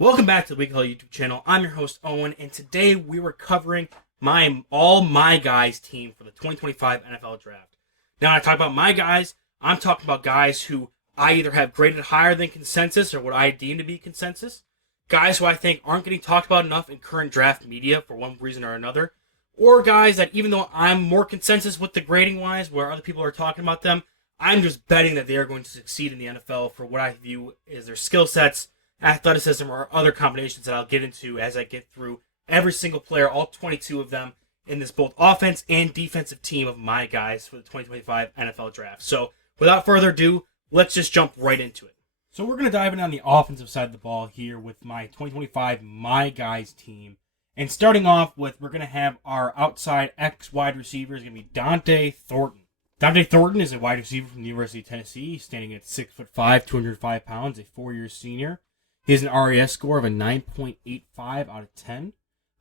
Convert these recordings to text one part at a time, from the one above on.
Welcome back to the Week Huddle YouTube channel. I'm your host Owen, and today we were covering my guys team for the 2025 NFL Draft. Now, when I talk about my guys, I'm talking about guys who I either have graded higher than consensus or what I deem to be consensus, guys who I think aren't getting talked about enough in current draft media for one reason or another, or guys that even though I'm more consensus with the grading wise, where other people are talking about them, I'm just betting that they are going to succeed in the NFL for what I view as their skill sets, athleticism, or other combinations that I'll get into as I get through every single player, all 22 of them, in this both offense and defensive team of my guys for the 2025 NFL Draft. So, without further ado, let's just jump right into it. So we're going to dive in on the offensive side of the ball here with my 2025 My Guys team. And starting off with, we're going to have our outside X wide receiver is going to be Dante Thornton. Dante Thornton is a wide receiver from the University of Tennessee, standing at 6'5", 205 pounds, a 4-year senior. He has an RAS score of a 9.85 out of 10.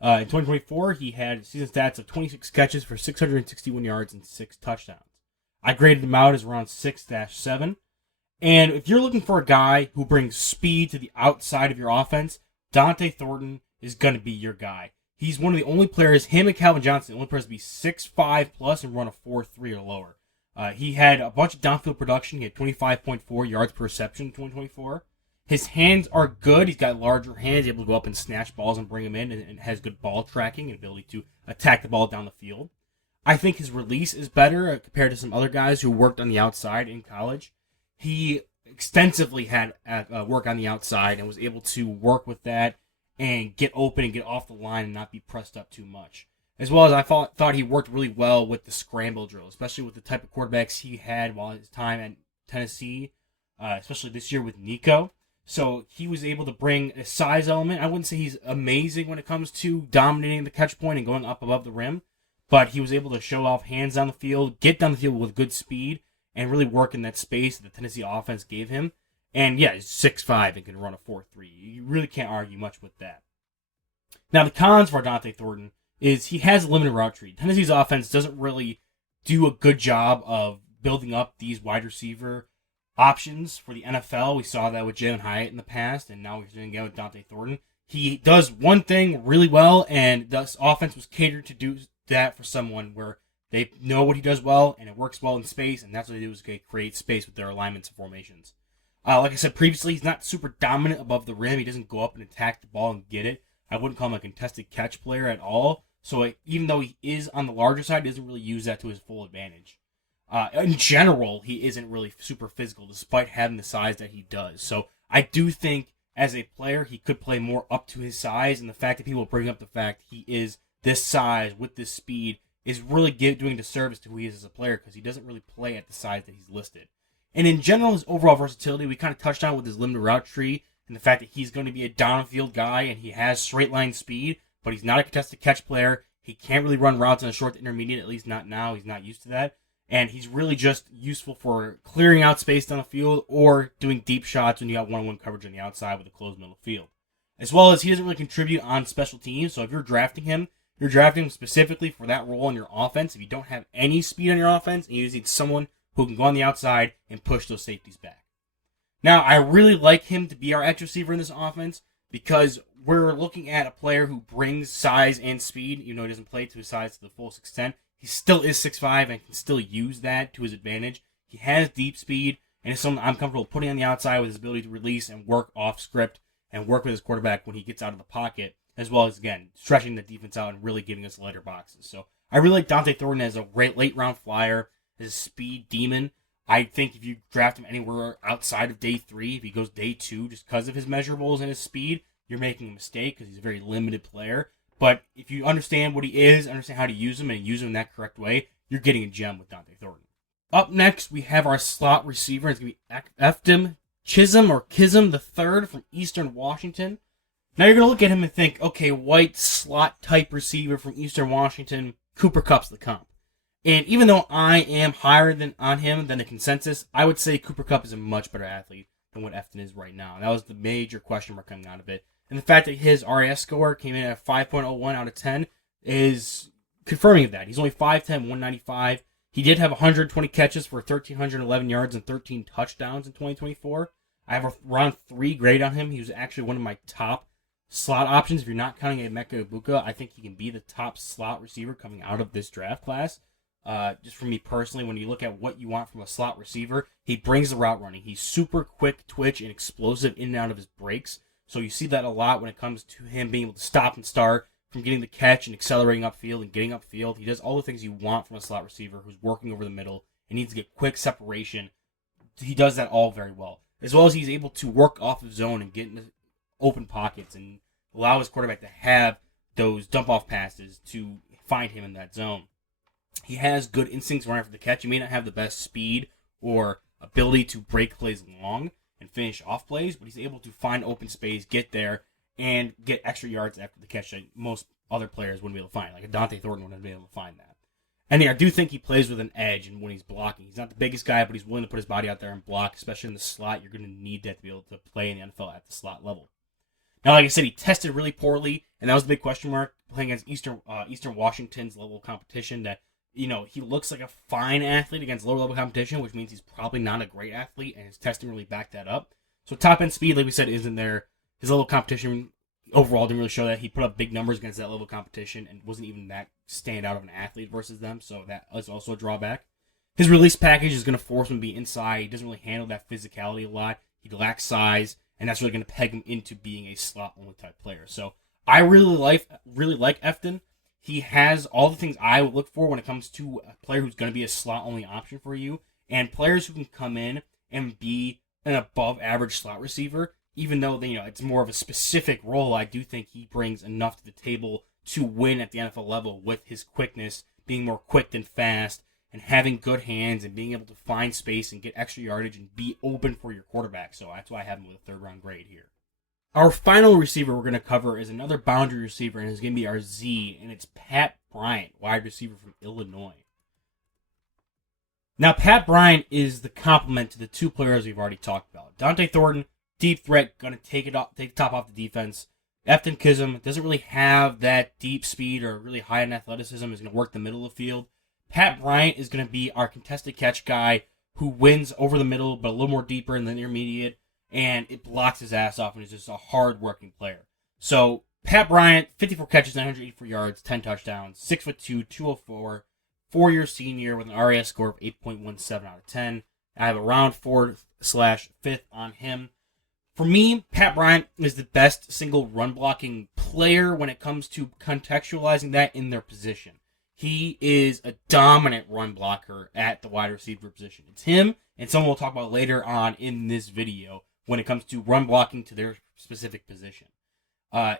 In 2024, he had season stats of 26 catches for 661 yards and 6 touchdowns. I graded him out as around 6-7. And if you're looking for a guy who brings speed to the outside of your offense, Dante Thornton is going to be your guy. He's one of the only players, him and Calvin Johnson, the only players to be 6'5 plus and run a 4.3 or lower. He had a bunch of downfield production. He had 25.4 yards per reception in 2024. His hands are good. He's got larger hands, able to go up and snatch balls and bring them in, and has good ball tracking and ability to attack the ball down the field. I think his release is better compared to some other guys who worked on the outside in college. He extensively had work on the outside and was able to work with that and get open and get off the line and not be pressed up too much. As well as I thought he worked really well with the scramble drill, especially with the type of quarterbacks he had while his time at Tennessee, especially this year with Nico. So he was able to bring a size element. I wouldn't say he's amazing when it comes to dominating the catch point and going up above the rim, but he was able to show off hands down the field, get down the field with good speed, and really work in that space that the Tennessee offense gave him. And yeah, he's 6'5" and can run a 4.3. You really can't argue much with that. Now the cons for Dante Thornton is he has a limited route tree. Tennessee's offense doesn't really do a good job of building up these wide receiver options for the NFL. We saw that with Jalen Hyatt in the past, and now we're doing it again with Dante Thornton. He does one thing really well, and this offense was catered to do that for someone where they know what he does well, and it works well in space, and that's what they do is create space with their alignments and formations. Like I said previously, he's not super dominant above the rim. He doesn't go up and attack the ball and get it. I wouldn't call him a contested catch player at all. So even though he is on the larger side, he doesn't really use that to his full advantage. In general, he isn't really super physical, despite having the size that he does. So I do think, as a player, he could play more up to his size, and the fact that people bring up the fact he is this size with this speed is really doing a disservice to who he is as a player, because he doesn't really play at the size that he's listed. And in general, his overall versatility, we kind of touched on with his limited route tree, and the fact that he's going to be a downfield guy, and he has straight line speed, but he's not a contested catch player. He can't really run routes in a short to intermediate, at least not now. He's not used to that. And he's really just useful for clearing out space down the field or doing deep shots when you got one-on-one coverage on the outside with a closed middle field. As well as he doesn't really contribute on special teams, so if you're drafting him specifically for that role in your offense. If you don't have any speed on your offense, and you just need someone who can go on the outside and push those safeties back. Now, I really like him to be our edge receiver in this offense because we're looking at a player who brings size and speed. You know, he doesn't play to his size to the full extent. He still is 6'5" and can still use that to his advantage. He has deep speed, and it's something I'm comfortable putting on the outside with his ability to release and work off script and work with his quarterback when he gets out of the pocket, as well as, again, stretching the defense out and really giving us lighter boxes. So I really like Dante Thornton as a great late-round flyer, as a speed demon. I think if you draft him anywhere outside of day 3, if he goes day 2 just because of his measurables and his speed, you're making a mistake because he's a very limited player. But if you understand what he is, understand how to use him, and use him in that correct way, you're getting a gem with Dante Thornton. Up next, we have our slot receiver. It's going to be Eftim Chisholm III from Eastern Washington. Now you're going to look at him and think, okay, white slot type receiver from Eastern Washington, Cooper Kupp's the comp. And even though I am higher on him than the consensus, I would say Cooper Kupp is a much better athlete than what Eftim is right now. And that was the major question mark coming out of it. And the fact that his RAS score came in at 5.01 out of 10 is confirming of that. He's only 5'10", 195. He did have 120 catches for 1,311 yards and 13 touchdowns in 2024. I have a round 3 grade on him. He was actually one of my top slot options. If you're not counting Emeka Egbuka, I think he can be the top slot receiver coming out of this draft class. Just for me personally, when you look at what you want from a slot receiver, he brings the route running. He's super quick twitch and explosive in and out of his breaks. So you see that a lot when it comes to him being able to stop and start, from getting the catch and accelerating upfield and getting upfield. He does all the things you want from a slot receiver who's working over the middle and needs to get quick separation. He does that all very well. As well as he's able to work off the zone and get into open pockets and allow his quarterback to have those dump-off passes to find him in that zone. He has good instincts running after the catch. He may not have the best speed or ability to break plays long and finish off plays, but he's able to find open space, get there, and get extra yards after the catch that most other players wouldn't be able to find. Like a Dante Thornton wouldn't be able to find that. And I do think he plays with an edge and when he's blocking. He's not the biggest guy, but he's willing to put his body out there and block, especially in the slot. You're going to need that to be able to play in the NFL at the slot level. Now, like I said, he tested really poorly, and that was a big question mark playing against Eastern Washington's level of competition. That, you know, he looks like a fine athlete against lower level competition, which means he's probably not a great athlete, and his testing really backed that up. So top end speed, like we said, isn't there. His level of competition overall didn't really show that. He put up big numbers against that level of competition and wasn't even that standout of an athlete versus them, so that is also a drawback. His release package is going to force him to be inside. He doesn't really handle that physicality a lot. He lacks size, and that's really going to peg him into being a slot-only type player. So I really like Efton. He has all the things I would look for when it comes to a player who's going to be a slot-only option for you, and players who can come in and be an above-average slot receiver. Even though it's more of a specific role, I do think he brings enough to the table to win at the NFL level with his quickness, being more quick than fast, and having good hands and being able to find space and get extra yardage and be open for your quarterback. So that's why I have him with a 3rd-round grade here. Our final receiver we're going to cover is another boundary receiver, and it's going to be our Z, and it's Pat Bryant, wide receiver from Illinois. Now, Pat Bryant is the complement to the 2 players we've already talked about. Dante Thornton, deep threat, going to take the top off the defense. Efton Kism doesn't really have that deep speed or really high in athleticism. Is going to work the middle of the field. Pat Bryant is going to be our contested catch guy who wins over the middle, but a little more deeper in the intermediate, and it blocks his ass off and is just a hard-working player. So, Pat Bryant, 54 catches, 984 yards, 10 touchdowns, 6'2", 204, 4-year senior with an RAS score of 8.17 out of 10. I have a round 4/5 on him. For me, Pat Bryant is the best single run-blocking player when it comes to contextualizing that in their position. He is a dominant run blocker at the wide receiver position. It's him and someone we'll talk about later on in this video when it comes to run blocking to their specific position.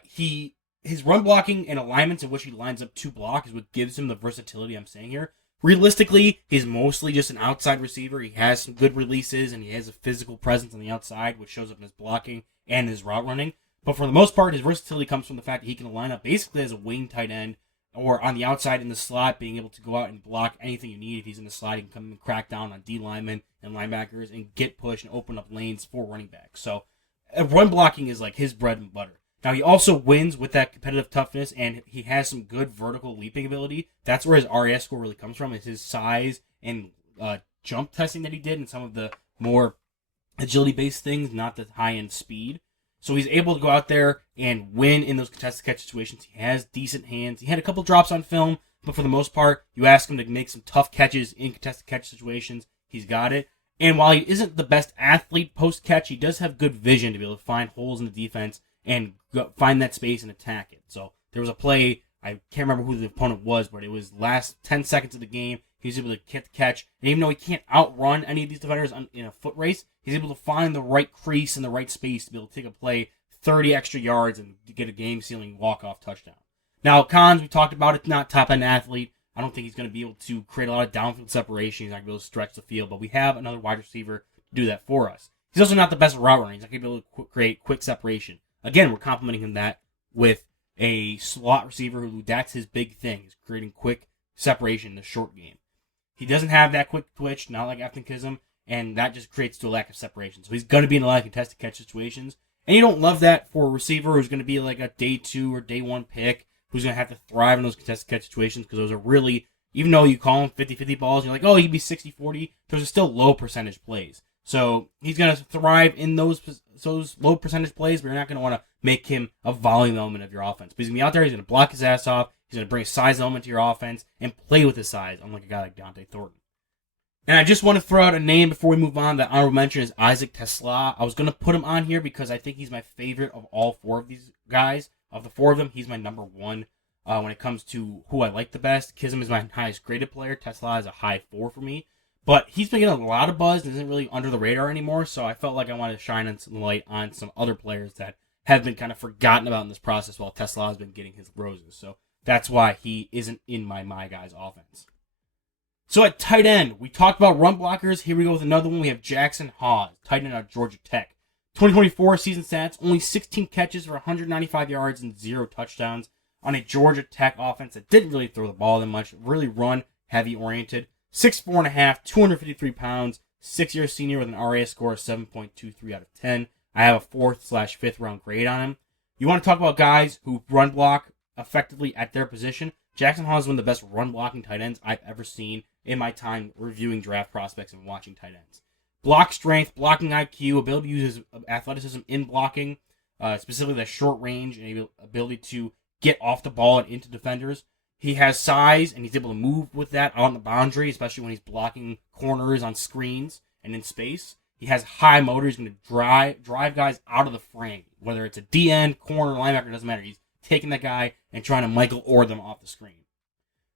His run blocking and alignments in which he lines up to block is what gives him the versatility I'm saying here. Realistically, he's mostly just an outside receiver. He has some good releases, and he has a physical presence on the outside, which shows up in his blocking and his route running. But for the most part, his versatility comes from the fact that he can line up basically as a wing tight end, or on the outside in the slot, being able to go out and block anything you need. If he's in the slot, he can come and crack down on D linemen and linebackers and get pushed and open up lanes for running backs. So run blocking is like his bread and butter. Now, he also wins with that competitive toughness, and he has some good vertical leaping ability. That's where his RAS score really comes from, is his size and jump testing that he did and some of the more agility-based things, not the high-end speed. So he's able to go out there and win in those contested catch situations. He has decent hands. He had a couple drops on film, but for the most part, you ask him to make some tough catches in contested catch situations, he's got it. And while he isn't the best athlete post-catch, he does have good vision to be able to find holes in the defense and find that space and attack it. So there was a play, I can't remember who the opponent was, but it was last 10 seconds of the game. He was able to get the catch. And even though he can't outrun any of these defenders in a foot race, he's able to find the right crease and the right space to be able to take a play 30 extra yards and get a game-sealing walk-off touchdown. Now, cons, we talked about it, not top-end athlete. I don't think he's going to be able to create a lot of downfield separation. He's not going to be able to stretch the field, but we have another wide receiver to do that for us. He's also not the best route runner. He's not going to be able to create quick separation. Again, we're complimenting him that with a slot receiver who that's his big thing, is creating quick separation in the short game. He doesn't have that quick twitch, not like Efton Kism, and that just creates to a lack of separation. So he's going to be in a lot of contested catch situations. And you don't love that for a receiver who's going to be like a day 2 or day 1 pick, who's going to have to thrive in those contested catch situations, because those are really, even though you call them 50-50 balls, you're like, oh, he'd be 60-40, those are still low percentage plays. So he's going to thrive in those low percentage plays, but you're not going to want to make him a volume element of your offense. But he's going to be out there, he's going to block his ass off, he's going to bring a size element to your offense, and play with his size, unlike a guy like Dante Thornton. And I just want to throw out a name before we move on. That honorable mention is Isaac Tesla. I was going to put him on here because I think he's my favorite of all four of these guys. Of the four of them, he's my number one when it comes to who I like the best. Kism is my highest graded player. Tesla is a high 4 for me. But he's been getting a lot of buzz and isn't really under the radar anymore, so I felt like I wanted to shine some light on some other players that have been kind of forgotten about in this process while Tesla has been getting his roses. So that's why he isn't in my guys' offense. So at tight end, we talked about run blockers. Here we go with another one. We have Jackson Hawes, tight end out of Georgia Tech. 2024 season stats, only 16 catches for 195 yards and 0 touchdowns on a Georgia Tech offense that didn't really throw the ball that much, really run heavy oriented. 6'4.5", 253 pounds, 6-year senior with an RAS score of 7.23 out of 10. I have a 4th/5th round grade on him. You want to talk about guys who run block effectively at their position? Jackson Hawes is one of the best run blocking tight ends I've ever seen in my time reviewing draft prospects and watching tight ends. Block strength, blocking IQ, ability to use his athleticism in blocking, specifically the short range and ability to get off the ball and into defenders. He has size, and he's able to move with that on the boundary, especially when he's blocking corners on screens and in space. He has high motor. He's going to drive guys out of the frame, whether it's a DN, corner, linebacker, doesn't matter. He's taking that guy and trying to Michael Orr them off the screen.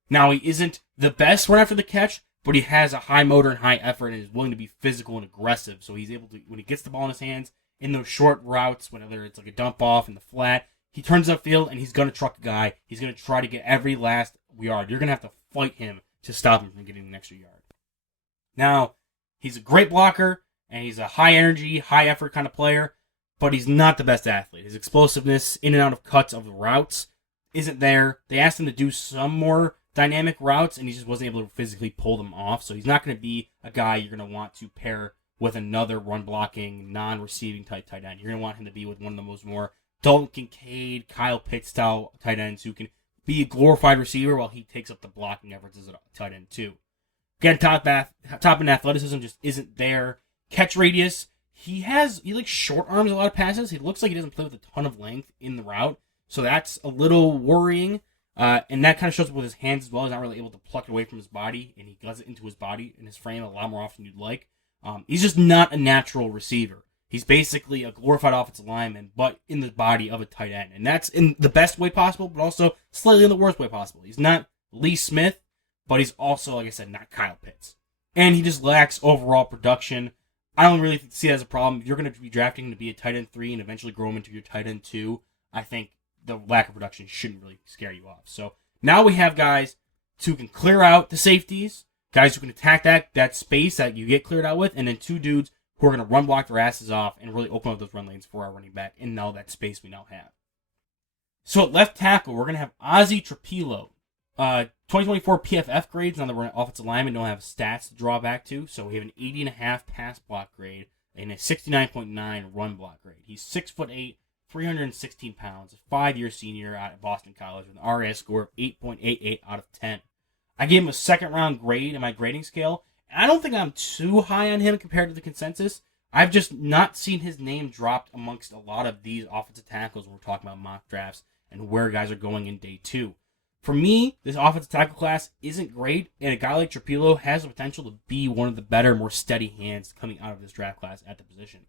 Now, he isn't the best run after the catch, but he has a high motor and high effort and is willing to be physical and aggressive. So he's able to, when he gets the ball in his hands, in those short routes, whether it's like a dump off in the flat, he turns upfield and he's going to truck a guy. He's going to try to get every last yard. You're going to have to fight him to stop him from getting an extra yard. Now, he's a great blocker and he's a high energy, high effort kind of player, but he's not the best athlete. His explosiveness in and out of cuts of the routes isn't there. They asked him to do some more dynamic routes and he just wasn't able to physically pull them off. So he's not going to be a guy you're going to want to pair with another run blocking, non-receiving type tight end. You're going to want him to be with one of the more Dalton Kincaid, Kyle Pitts style tight ends who can be a glorified receiver while he takes up the blocking efforts as a tight end too. Again, top end athleticism just isn't there. Catch radius, he likes short arms a lot of passes. He looks like he doesn't play with a ton of length in the route, so that's a little worrying. And that kind of shows up with his hands as well. He's not really able to pluck it away from his body, and he does it into his body and his frame a lot more often than you'd like. He's just not a natural receiver. He's basically a glorified offensive lineman, but in the body of a tight end. And that's in the best way possible, but also slightly in the worst way possible. He's not Lee Smith, but he's also, like I said, not Kyle Pitts. And he just lacks overall production. I don't really see that as a problem. If you're going to be drafting him to be a tight end 3 and eventually grow him into your tight end 2, I think the lack of production shouldn't really scare you off. So now we have guys who can clear out the safeties, guys who can attack that space that you get cleared out with, and then 2 dudes who are going to run block their asses off and really open up those run lanes for our running back and now that space we now have. So at left tackle, we're going to have Ozzy Trapilo. 2024 PFF grades on the offensive lineman don't have stats to draw back to, so we have an 80.5 pass block grade and a 69.9 run block grade. He's 6'8", 316 pounds, a 5-year senior out at Boston College with an RAS score of 8.88 out of 10. I gave him a second round grade in my grading scale. I don't think I'm too high on him compared to the consensus. I've just not seen his name dropped amongst a lot of these offensive tackles when we're talking about mock drafts and where guys are going in day 2. For me, this offensive tackle class isn't great, and a guy like Trapilo has the potential to be one of the better, more steady hands coming out of this draft class at the position.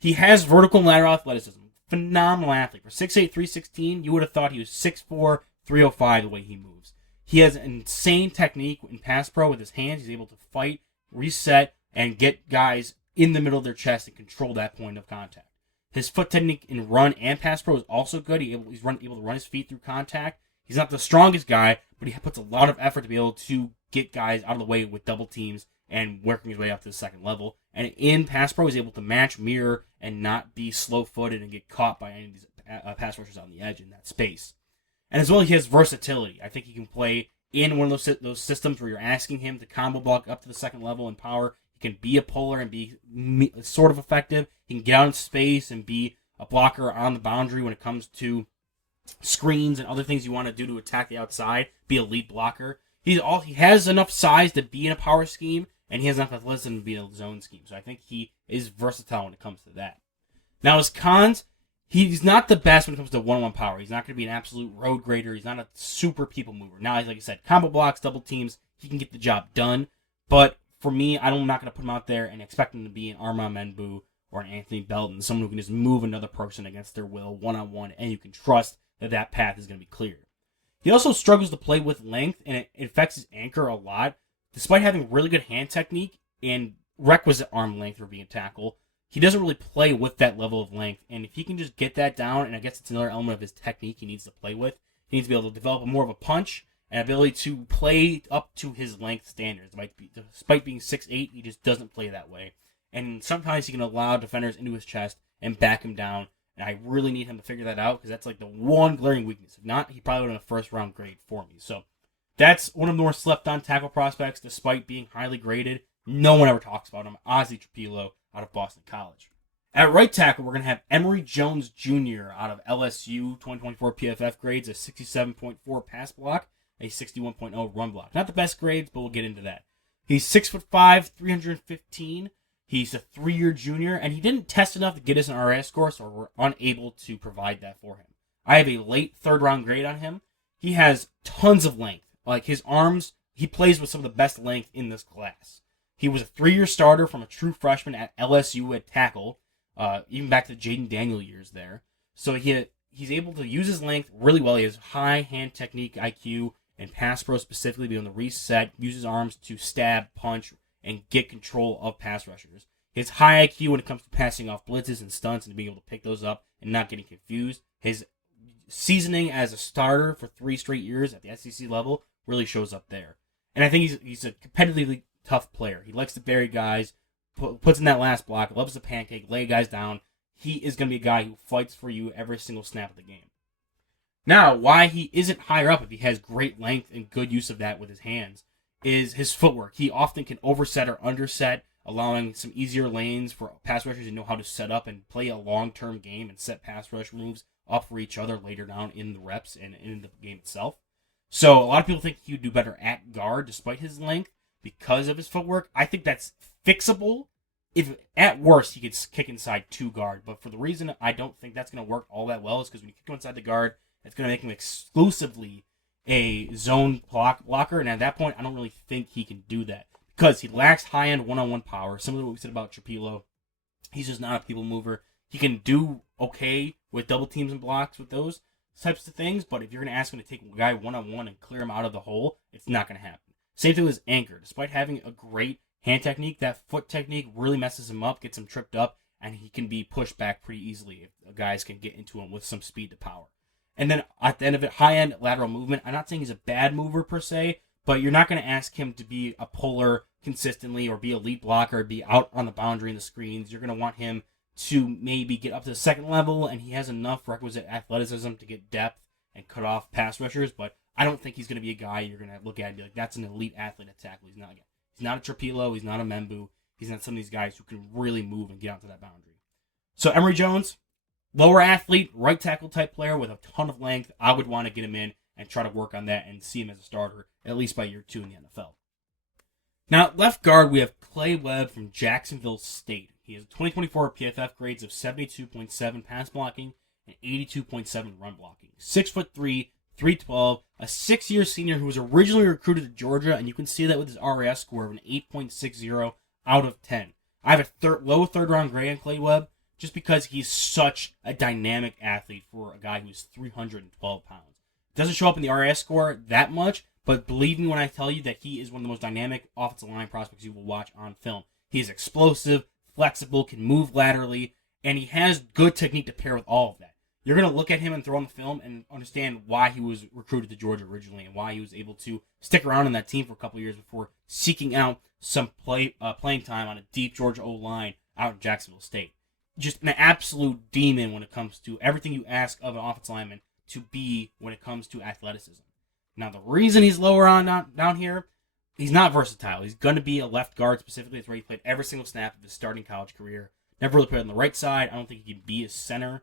He has vertical and lateral athleticism. Phenomenal athlete. For 6'8", 316, you would have thought he was 6'4", 305 the way he moves. He has an insane technique in pass pro with his hands. He's able to fight, reset, and get guys in the middle of their chest and control that point of contact. His foot technique in run and pass pro is also good. He's able to run his feet through contact. He's not the strongest guy, but he puts a lot of effort to be able to get guys out of the way with double teams and working his way up to the second level. And in pass pro, he's able to match, mirror, and not be slow-footed and get caught by any of these pass rushers on the edge in that space. And as well, he has versatility. I think he can play in one of those systems where you're asking him to combo block up to the second level in power. He can be a puller and be sort of effective. He can get out in space and be a blocker on the boundary when it comes to screens and other things you want to do to attack the outside. Be a lead blocker. He has enough size to be in a power scheme and he has enough athleticism to be in a zone scheme. So I think he is versatile when it comes to that. Now, his cons, he's not the best when it comes to one-on-one power. He's not going to be an absolute road grader. He's not a super people mover. Now, like I said, combo blocks, double teams, he can get the job done. But for me, I'm not going to put him out there and expect him to be an Armand Menbu or an Anthony Belton, someone who can just move another person against their will one-on-one, and you can trust that path is going to be clear. He also struggles to play with length, and it affects his anchor a lot. Despite having really good hand technique and requisite arm length for being a tackle, he doesn't really play with that level of length. And if he can just get that down, and I guess it's another element of his technique he needs to play with, he needs to be able to develop more of a punch and ability to play up to his length standards. Despite being 6'8", he just doesn't play that way. And sometimes he can allow defenders into his chest and back him down. And I really need him to figure that out because that's like the one glaring weakness. If not, he probably would have a first-round grade for me. So that's one of the more slept-on tackle prospects, despite being highly graded. No one ever talks about him. Ozzie Trapilo out of Boston College. At right tackle, we're going to have Emory Jones Jr. out of LSU, 2024 PFF grades, a 67.4 pass block, a 61.0 run block. Not the best grades, but we'll get into that. He's 6'5", 315. He's a 3-year junior, and he didn't test enough to get us an RS score, so we're unable to provide that for him. I have a late third-round grade on him. He has tons of length. Like, his arms, he plays with some of the best length in this class. He was a 3-year starter from a true freshman at LSU at tackle, even back to the Jaden Daniel years there. So he's able to use his length really well. He has high hand technique IQ and pass pro specifically, being able to reset, use his arms to stab, punch, and get control of pass rushers. His high IQ when it comes to passing off blitzes and stunts and being able to pick those up and not getting confused. His seasoning as a starter for 3 straight years at the SEC level really shows up there. And I think he's a competitively tough player. He likes to bury guys, puts in that last block, loves the pancake, lay guys down. He is going to be a guy who fights for you every single snap of the game. Now, why he isn't higher up if he has great length and good use of that with his hands is his footwork. He often can overset or underset, allowing some easier lanes for pass rushers who know how to set up and play a long-term game and set pass rush moves up for each other later down in the reps and in the game itself. So a lot of people think he would do better at guard despite his length because of his footwork. I think that's fixable. If at worst he could kick inside 2 guard, but for the reason I don't think that's going to work all that well is because when you kick him inside the guard, it's going to make him exclusively a zone blocker, and at that point, I don't really think he can do that because he lacks high-end one-on-one power. Similar to what we said about Trapilo, he's just not a people mover. He can do okay with double teams and blocks with those types of things, but if you're going to ask him to take a guy one-on-one and clear him out of the hole, it's not going to happen. Same thing with his anchor. Despite having a great hand technique, that foot technique really messes him up, gets him tripped up, and he can be pushed back pretty easily if guys can get into him with some speed to power. And then at the end of it, high-end lateral movement. I'm not saying he's a bad mover per se, but you're not going to ask him to be a puller consistently or be a lead blocker or be out on the boundary in the screens. You're going to want him to maybe get up to the second level, and he has enough requisite athleticism to get depth and cut off pass rushers, but I don't think he's going to be a guy you're going to look at and be like, that's an elite athlete at tackle. He's not. He's not a Trapilo. He's not a Menbu. He's not some of these guys who can really move and get out to that boundary. So Emory Jones, lower athlete, right tackle type player with a ton of length. I would want to get him in and try to work on that and see him as a starter, at least by year 2 in the NFL. Now, at left guard, we have Clay Webb from Jacksonville State. He has 2024 PFF grades of 72.7 pass blocking and 82.7 run blocking. 6'3", 312, a 6-year senior who was originally recruited to Georgia, and you can see that with his RAS score of an 8.60 out of 10. I have a low third-round grade on Clay Webb, just because he's such a dynamic athlete for a guy who's 312 pounds. Doesn't show up in the RS score that much, but believe me when I tell you that he is one of the most dynamic offensive line prospects you will watch on film. He is explosive, flexible, can move laterally, and he has good technique to pair with all of that. You're going to look at him and throw on the film and understand why he was recruited to Georgia originally and why he was able to stick around in that team for a couple years before seeking out some playing time on a deep Georgia O-line out in Jacksonville State. Just an absolute demon when it comes to everything you ask of an offensive lineman to be when it comes to athleticism. Now, the reason he's lower on down here, he's not versatile. He's going to be a left guard specifically. That's where he played every single snap of his starting college career. Never really played on the right side. I don't think he can be a center.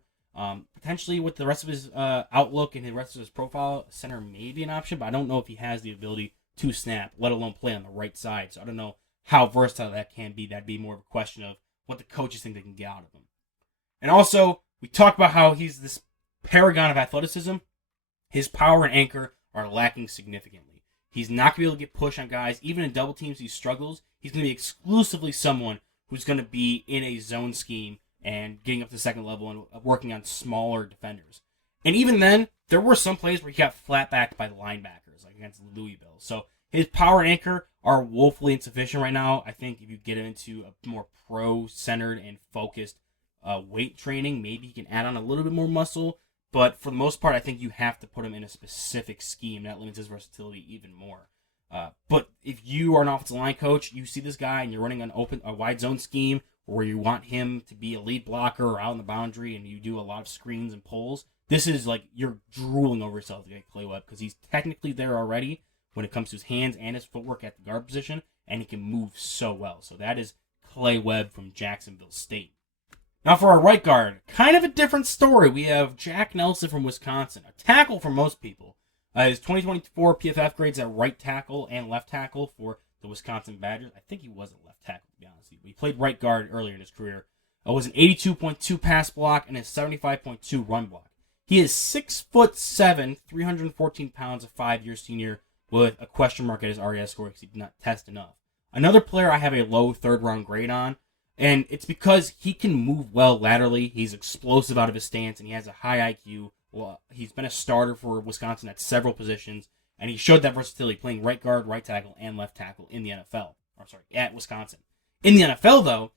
Potentially with the rest of his outlook and the rest of his profile, center may be an option, but I don't know if he has the ability to snap, let alone play on the right side. So I don't know how versatile that can be. That'd be more of a question of what the coaches think they can get out of him. And also, we talked about how he's this paragon of athleticism. His power and anchor are lacking significantly. He's not going to be able to get push on guys. Even in double teams, he struggles. He's going to be exclusively someone who's going to be in a zone scheme and getting up to the second level and working on smaller defenders. And even then, there were some plays where he got flat backed by the linebackers, like against Louisville. So his power and anchor are woefully insufficient right now. I think if you get him into a more pro-centered and focused weight training, maybe he can add on a little bit more muscle. But for the most part, I think you have to put him in a specific scheme. That limits his versatility even more. But if you are an offensive line coach, you see this guy and you're running a wide zone scheme where you want him to be a lead blocker or out on the boundary and you do a lot of screens and pulls, this is like you're drooling over yourself to get Clay Webb because he's technically there already when it comes to his hands and his footwork at the guard position, and he can move so well. So that is Clay Webb from Jacksonville State. Now for our right guard, kind of a different story. We have Jack Nelson from Wisconsin, a tackle for most people. His 2024 PFF grades at right tackle and left tackle for the Wisconsin Badgers. I think he was a left tackle, to be honest with you. He played right guard earlier in his career. It was an 82.2 pass block and a 75.2 run block. He is 6'7", 314 pounds, a 5-year senior with a question mark at his RES score because he did not test enough. Another player I have a low third-round grade on, and it's because he can move well laterally. He's explosive out of his stance, and he has a high IQ. Well, he's been a starter for Wisconsin at several positions, and he showed that versatility playing right guard, right tackle, and left tackle in the NFL. At Wisconsin. In the NFL, though,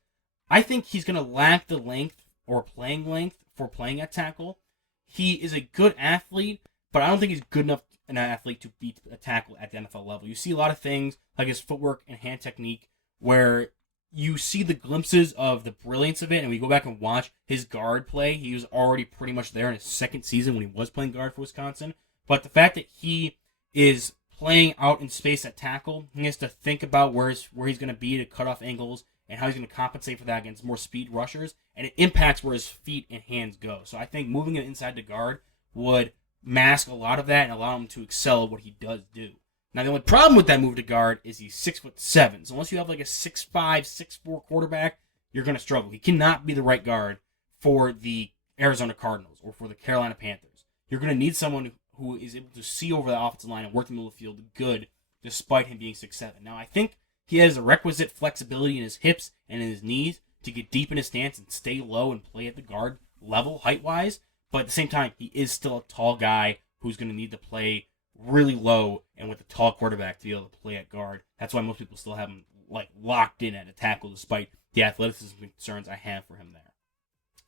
I think he's going to lack the length or playing length for playing at tackle. He is a good athlete, but I don't think he's good enough an athlete to beat a tackle at the NFL level. You see a lot of things like his footwork and hand technique where you see the glimpses of the brilliance of it, and we go back and watch his guard play. He was already pretty much there in his second season when he was playing guard for Wisconsin. But the fact that he is playing out in space at tackle, he has to think about where he's going to be to cut off angles and how he's going to compensate for that against more speed rushers, and it impacts where his feet and hands go. So I think moving it inside the guard would mask a lot of that and allow him to excel at what he does do. Now, the only problem with that move to guard is he's 6'7". So unless you have like a 6'5", 6'4" quarterback, you're going to struggle. He cannot be the right guard for the Arizona Cardinals or for the Carolina Panthers. You're going to need someone who is able to see over the offensive line and work the middle of the field good despite him being 6'7". Now, I think he has a requisite flexibility in his hips and in his knees to get deep in his stance and stay low and play at the guard level height-wise. But at the same time, he is still a tall guy who's going to need to play really low and with a tall quarterback to be able to play at guard. That's why most people still have him like locked in at a tackle despite the athleticism concerns I have for him there.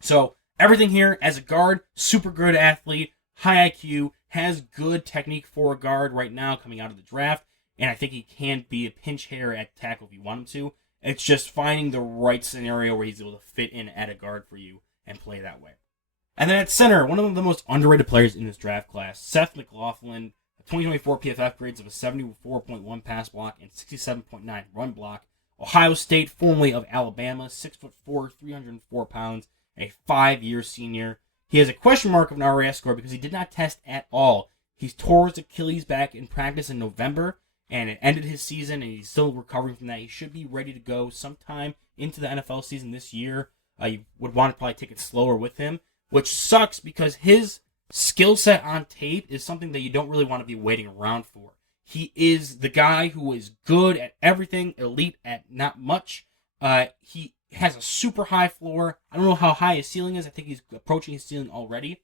So everything here as a guard, super good athlete, high IQ, has good technique for a guard right now coming out of the draft, and I think he can be a pinch hitter at tackle if you want him to. It's just finding the right scenario where he's able to fit in at a guard for you and play that way. And then at center, one of the most underrated players in this draft class, Seth McLaughlin, 2024 PFF grades of a 74.1 pass block and 67.9 run block. Ohio State, formerly of Alabama, 6'4", 304 pounds, a 5-year senior. He has a question mark of an RAS score because he did not test at all. He tore his Achilles back in practice in November, and it ended his season, and he's still recovering from that. He should be ready to go sometime into the NFL season this year. You would want to probably take it slower with him, which sucks because his skill set on tape is something that you don't really want to be waiting around for. He is the guy who is good at everything, elite at not much. He has a super high floor. I don't know how high his ceiling is. I think he's approaching his ceiling already.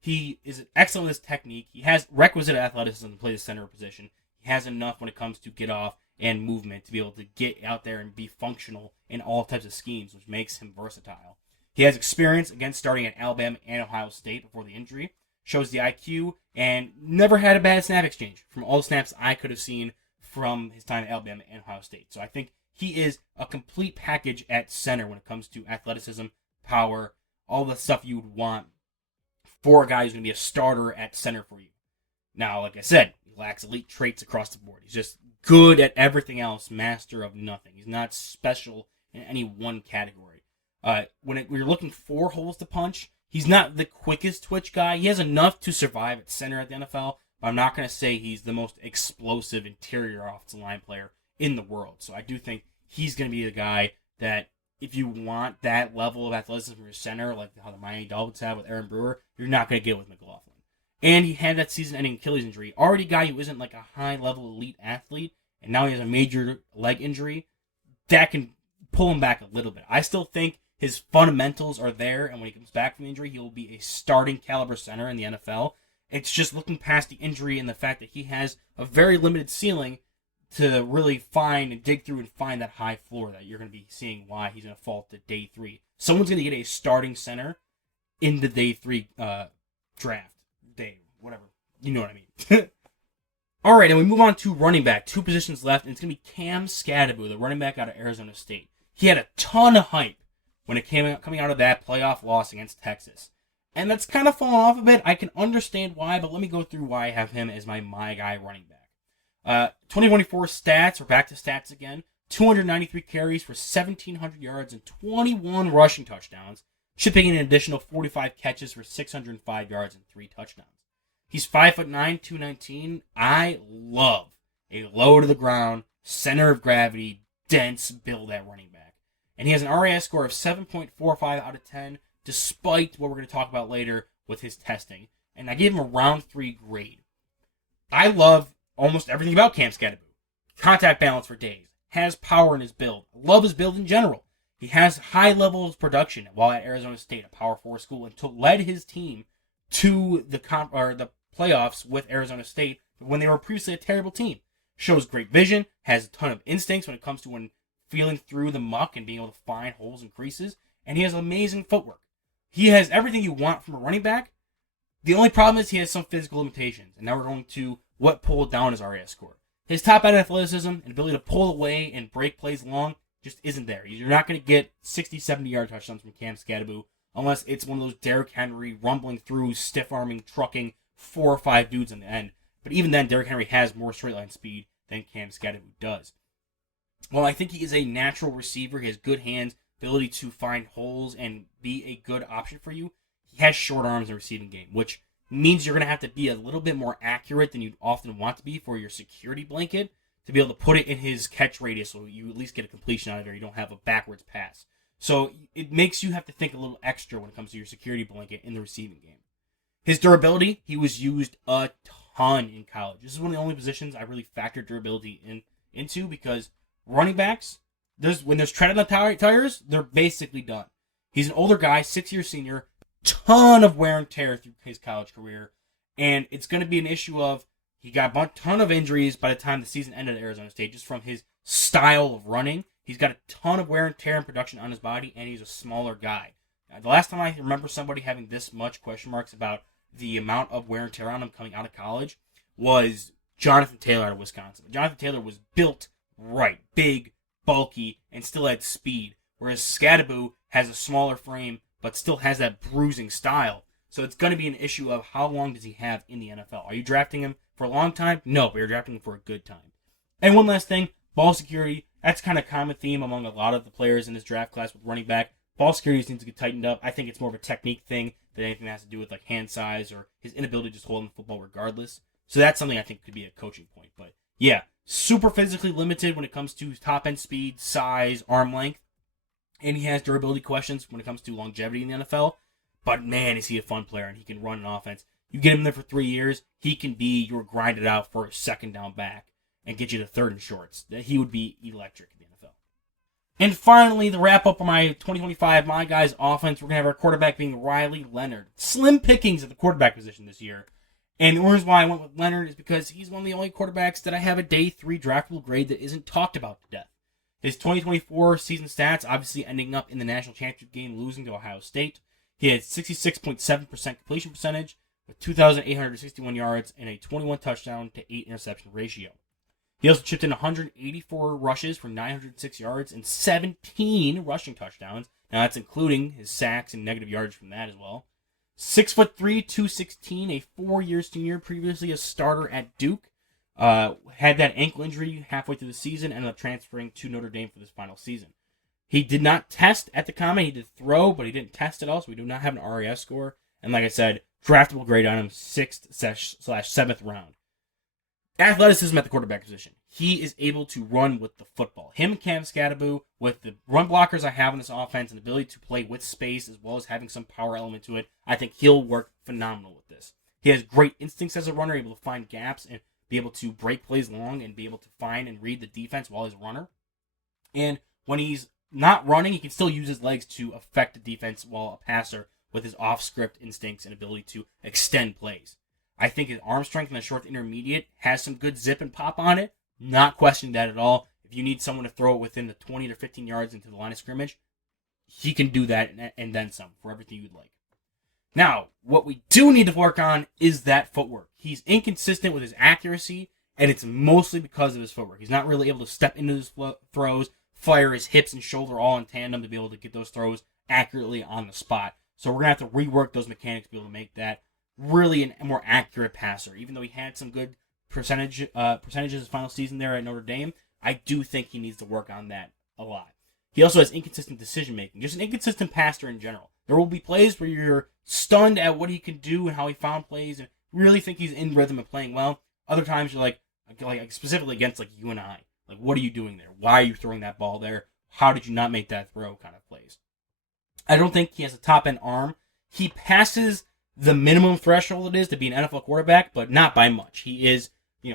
He is excellent with his technique. He has requisite athleticism to play the center position. He has enough when it comes to get off and movement to be able to get out there and be functional in all types of schemes, which makes him versatile. He has experience, again, starting at Alabama and Ohio State before the injury. Shows the IQ, and never had a bad snap exchange from all the snaps I could have seen from his time at Alabama and Ohio State. So I think he is a complete package at center when it comes to athleticism, power, all the stuff you would want for a guy who's going to be a starter at center for you. Now, like I said, he lacks elite traits across the board. He's just good at everything else, master of nothing. He's not special in any one category. When you're looking for holes to punch, he's not the quickest twitch guy. He has enough to survive at center at the NFL, but I'm not going to say he's the most explosive interior offensive line player in the world. So I do think he's going to be the guy that if you want that level of athleticism from your center, like how the Miami Dolphins have with Aaron Brewer, you're not going to get with McLaughlin. And he had that season-ending Achilles injury. Already a guy who isn't like a high-level elite athlete, and now he has a major leg injury. That can pull him back a little bit. I still think his fundamentals are there, and when he comes back from the injury, he will be a starting caliber center in the NFL. It's just looking past the injury and the fact that he has a very limited ceiling to really find and dig through and find that high floor that you're going to be seeing why he's going to fall to day 3. Someone's going to get a starting center in the day 3 draft. Day, whatever. You know what I mean. All right, and we move on to running back. 2 positions left, and it's going to be Cam Skattebo, the running back out of Arizona State. He had a ton of hype when it coming out of that playoff loss against Texas. And that's kind of fallen off a bit. I can understand why, but let me go through why I have him as my guy running back. 2024 stats, we're back to stats again. 293 carries for 1,700 yards and 21 rushing touchdowns, chipping in an additional 45 catches for 605 yards and 3 touchdowns. He's 5'9", 219. I love a low to the ground, center of gravity, dense build at running back. And he has an RAS score of 7.45 out of 10, despite what we're going to talk about later with his testing. And I gave him a round 3 grade. I love almost everything about Cam Skattebo. Contact balance for days. Has power in his build. Love his build in general. He has high levels of production while at Arizona State, a Power 4 school, and led his team to the playoffs with Arizona State when they were previously a terrible team. Shows great vision, has a ton of instincts when it comes to when feeling through the muck and being able to find holes and creases, and he has amazing footwork. He has everything you want from a running back. The only problem is he has some physical limitations, and now we're going to what pulled down his RAS score. His top-end athleticism and ability to pull away and break plays long just isn't there. You're not going to get 60, 70-yard touchdowns from Cam Skattebo unless it's one of those Derrick Henry rumbling through, stiff-arming, trucking 4 or 5 dudes in the end. But even then, Derrick Henry has more straight-line speed than Cam Skattebo does. While I think he is a natural receiver, he has good hands, ability to find holes and be a good option for you, he has short arms in the receiving game, which means you're going to have to be a little bit more accurate than you'd often want to be for your security blanket to be able to put it in his catch radius so you at least get a completion out of it or you don't have a backwards pass. So it makes you have to think a little extra when it comes to your security blanket in the receiving game. His durability, he was used a ton in college. This is one of the only positions I really factored durability into because running backs, when there's tread on the tires, they're basically done. He's an older guy, 6-year senior, ton of wear and tear through his college career, and it's going to be an issue of he got a ton of injuries by the time the season ended at Arizona State just from his style of running. He's got a ton of wear and tear and production on his body, and he's a smaller guy. The last time I remember somebody having this much question marks about the amount of wear and tear on him coming out of college was Jonathan Taylor out of Wisconsin. Jonathan Taylor was built right, big, bulky, and still had speed, whereas Skattebo has a smaller frame but still has that bruising style. So it's going to be an issue of how long does he have in the NFL. Are you drafting him for a long time? No, but you're drafting him for a good time. And one last thing, ball security. That's kind of a common theme among a lot of the players in this draft class with running back. Ball security needs to get tightened up. I think it's more of a technique thing than anything that has to do with like hand size or his inability to just hold the football regardless. So that's something I think could be a coaching point. But yeah, super physically limited when it comes to top-end speed, size, arm length. And he has durability questions when it comes to longevity in the NFL. But man, is he a fun player, and he can run an offense. You get him there for 3 years, he can be your grinded out for a second down back and get you to third and shorts. He would be electric in the NFL. And finally, the wrap up of my 2025 My Guys offense, we're going to have our quarterback being Riley Leonard. Slim pickings at the quarterback position this year. And the reason why I went with Leonard is because he's one of the only quarterbacks that I have a day 3 draftable grade that isn't talked about to death. His 2024 season stats, obviously ending up in the national championship game, losing to Ohio State. He had 66.7% completion percentage with 2,861 yards and a 21 touchdown to 8 interception ratio. He also chipped in 184 rushes for 906 yards and 17 rushing touchdowns. Now that's including his sacks and negative yardage from that as well. 6'3", 216, a 4-year senior, previously a starter at Duke. Had that ankle injury halfway through the season, ended up transferring to Notre Dame for this final season. He did not test at the combine. He did throw, but he didn't test at all, so we do not have an RAS score. And like I said, draftable grade on him, 6th/7th round. Athleticism at the quarterback position. he is able to run with the football. Him and Cam Scadaboo, with the run blockers I have in this offense and the ability to play with space as well as having some power element to it, I think he'll work phenomenal with this. He has great instincts as a runner, able to find gaps and be able to break plays long and be able to find and read the defense while he's a runner. And when he's not running, he can still use his legs to affect the defense while a passer with his off-script instincts and ability to extend plays. I think his arm strength in the short to intermediate has some good zip and pop on it. Not questioning that at all. If you need someone to throw it within the 20 to 15 yards into the line of scrimmage, he can do that and then some for everything you'd like. Now, what we do need to work on is that footwork. He's inconsistent with his accuracy, and it's mostly because of his footwork. He's not really able to step into his throws, fire his hips and shoulder all in tandem to be able to get those throws accurately on the spot. So we're going to have to rework those mechanics to be able to make that really a more accurate passer. Even though he had some good percentages his final season there at Notre Dame, I do think he needs to work on that a lot. He also has inconsistent decision making, just an inconsistent passer in general. There will be plays where you're stunned at what he can do and how he found plays and really think he's in rhythm and playing well. Other times you're like specifically against like you and I, like what are you doing there? Why are you throwing that ball there? How did you not make that throw? Kind of plays. I don't think he has a top end arm. He passes the minimum threshold it is to be an NFL quarterback, but not by much. He is,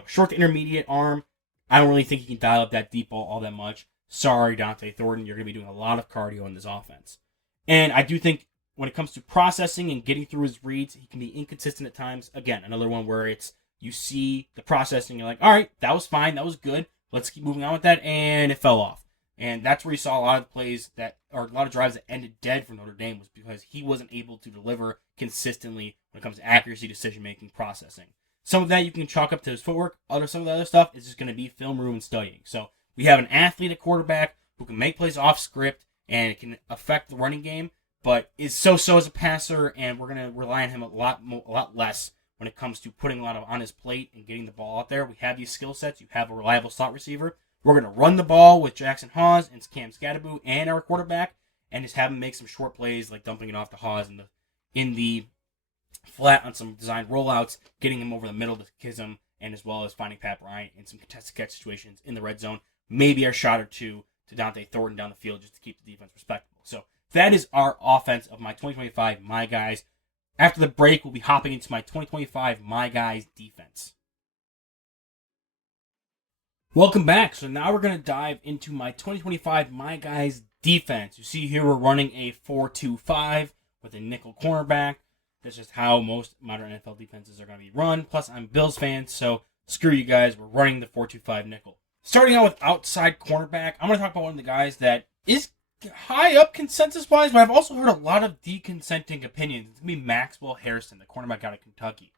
short to intermediate arm. I don't really think he can dial up that deep ball all that much. Sorry, Dante Thornton, you're going to be doing a lot of cardio in this offense. And I do think when it comes to processing and getting through his reads, he can be inconsistent at times. Again, another one where it's you see the processing, you're like, all right, that was fine, that was good. Let's keep moving on with that, and it fell off. And that's where you saw a lot of plays a lot of drives that ended dead for Notre Dame was because he wasn't able to deliver consistently when it comes to accuracy, decision-making, processing. Some of that you can chalk up to his footwork. Some of the other stuff is just going to be film room and studying. So we have an athlete at quarterback who can make plays off script and it can affect the running game, but is so-so as a passer, and we're going to rely on him a lot less when it comes to putting a lot on his plate and getting the ball out there. We have these skill sets. You have a reliable slot receiver. We're going to run the ball with Jackson Hawes and Cam Scadaboo and our quarterback and just have him make some short plays like dumping it off to Hawes in the flat on some designed rollouts, getting him over the middle to Kism, and as well as finding Pat Bryant in some contested catch situations in the red zone. Maybe a shot or two to Dante Thornton down the field just to keep the defense respectable. So that is our offense of my 2025 My Guys. After the break, we'll be hopping into my 2025 My Guys defense. Welcome back. So now we're going to dive into my 2025 My Guys defense. You see here we're running a 4-2-5 with a nickel cornerback. That's just how most modern NFL defenses are going to be run. Plus, I'm Bills fan, so screw you guys. We're running the 4-2-5 nickel. Starting out with outside cornerback, I'm going to talk about one of the guys that is high up consensus-wise, but I've also heard a lot of deconsenting opinions. It's going to be Maxwell Harrison, the cornerback out of Kentucky.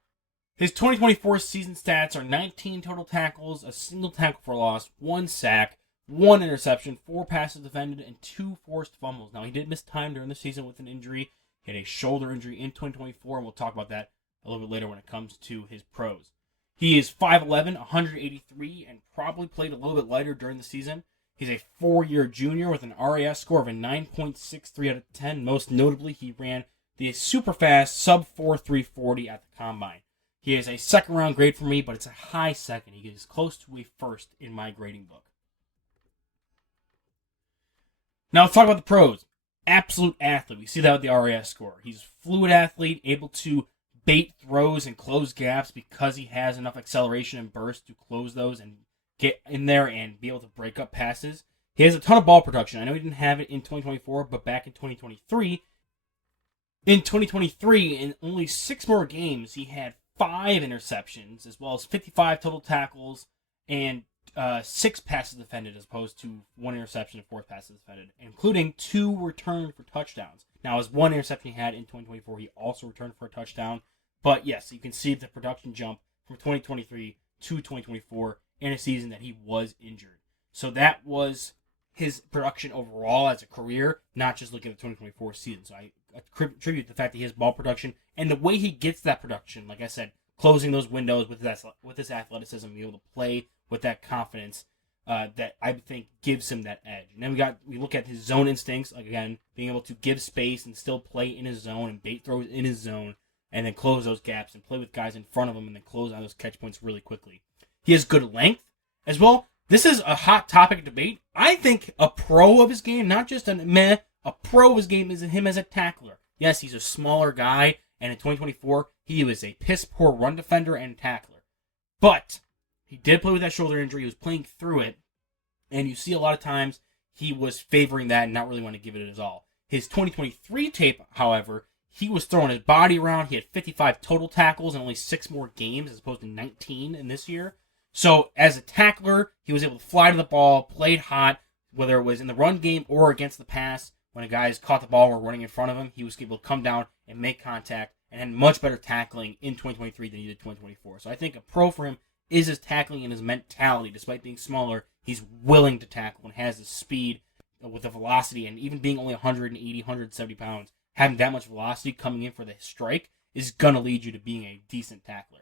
His 2024 season stats are 19 total tackles, a single tackle for loss, 1 sack, 1 interception, 4 passes defended, and 2 forced fumbles. Now, he did miss time during the season with an injury. He had a shoulder injury in 2024, and we'll talk about that a little bit later when it comes to his pros. He is 5'11", 183, and probably played a little bit lighter during the season. He's a 4-year junior with an RAS score of a 9.63 out of 10. Most notably, he ran the super fast sub-4 340 at the combine. He is a second-round grade for me, but it's a high second. He gets close to a first in my grading book. Now let's talk about the pros. Absolute athlete. We see that with the RAS score. He's a fluid athlete, able to bait throws and close gaps because he has enough acceleration and burst to close those and get in there and be able to break up passes. He has a ton of ball production. I know he didn't have it in 2024, but back in 2023, in only 6 more games, he had 5 interceptions, as well as 55 total tackles, and 6 passes defended, as opposed to 1 interception and 4 passes defended, including 2 returned for touchdowns. Now, his 1 interception he had in 2024, he also returned for a touchdown. But yes, you can see the production jump from 2023 to 2024 in a season that he was injured. So that was his production overall as a career, not just looking at the 2024 season. So I attribute the fact that he has ball production and the way he gets that production, like I said, closing those windows with his athleticism, being able to play with that confidence, that I think gives him that edge. And then we look at his zone instincts, like again, being able to give space and still play in his zone and bait throws in his zone, and then close those gaps and play with guys in front of him and then close on those catch points really quickly. He has good length. As well, this is a hot topic of debate. I think a pro of his game, not just a pro of his game is him as a tackler. Yes, he's a smaller guy, and in 2024, he was a piss-poor run defender and tackler. But he did play with that shoulder injury. He was playing through it, and you see a lot of times he was favoring that and not really want to give it his all. His 2023 tape, however, he was throwing his body around. He had 55 total tackles in only 6 more games as opposed to 19 in this year. So as a tackler, he was able to fly to the ball, played hot, whether it was in the run game or against the pass. When a guy's caught the ball or running in front of him, he was able to come down and make contact and had much better tackling in 2023 than he did 2024. So I think a pro for him is his tackling and his mentality. Despite being smaller, he's willing to tackle and has the speed with the velocity, and even being only 180, 170 pounds, having that much velocity coming in for the strike is going to lead you to being a decent tackler.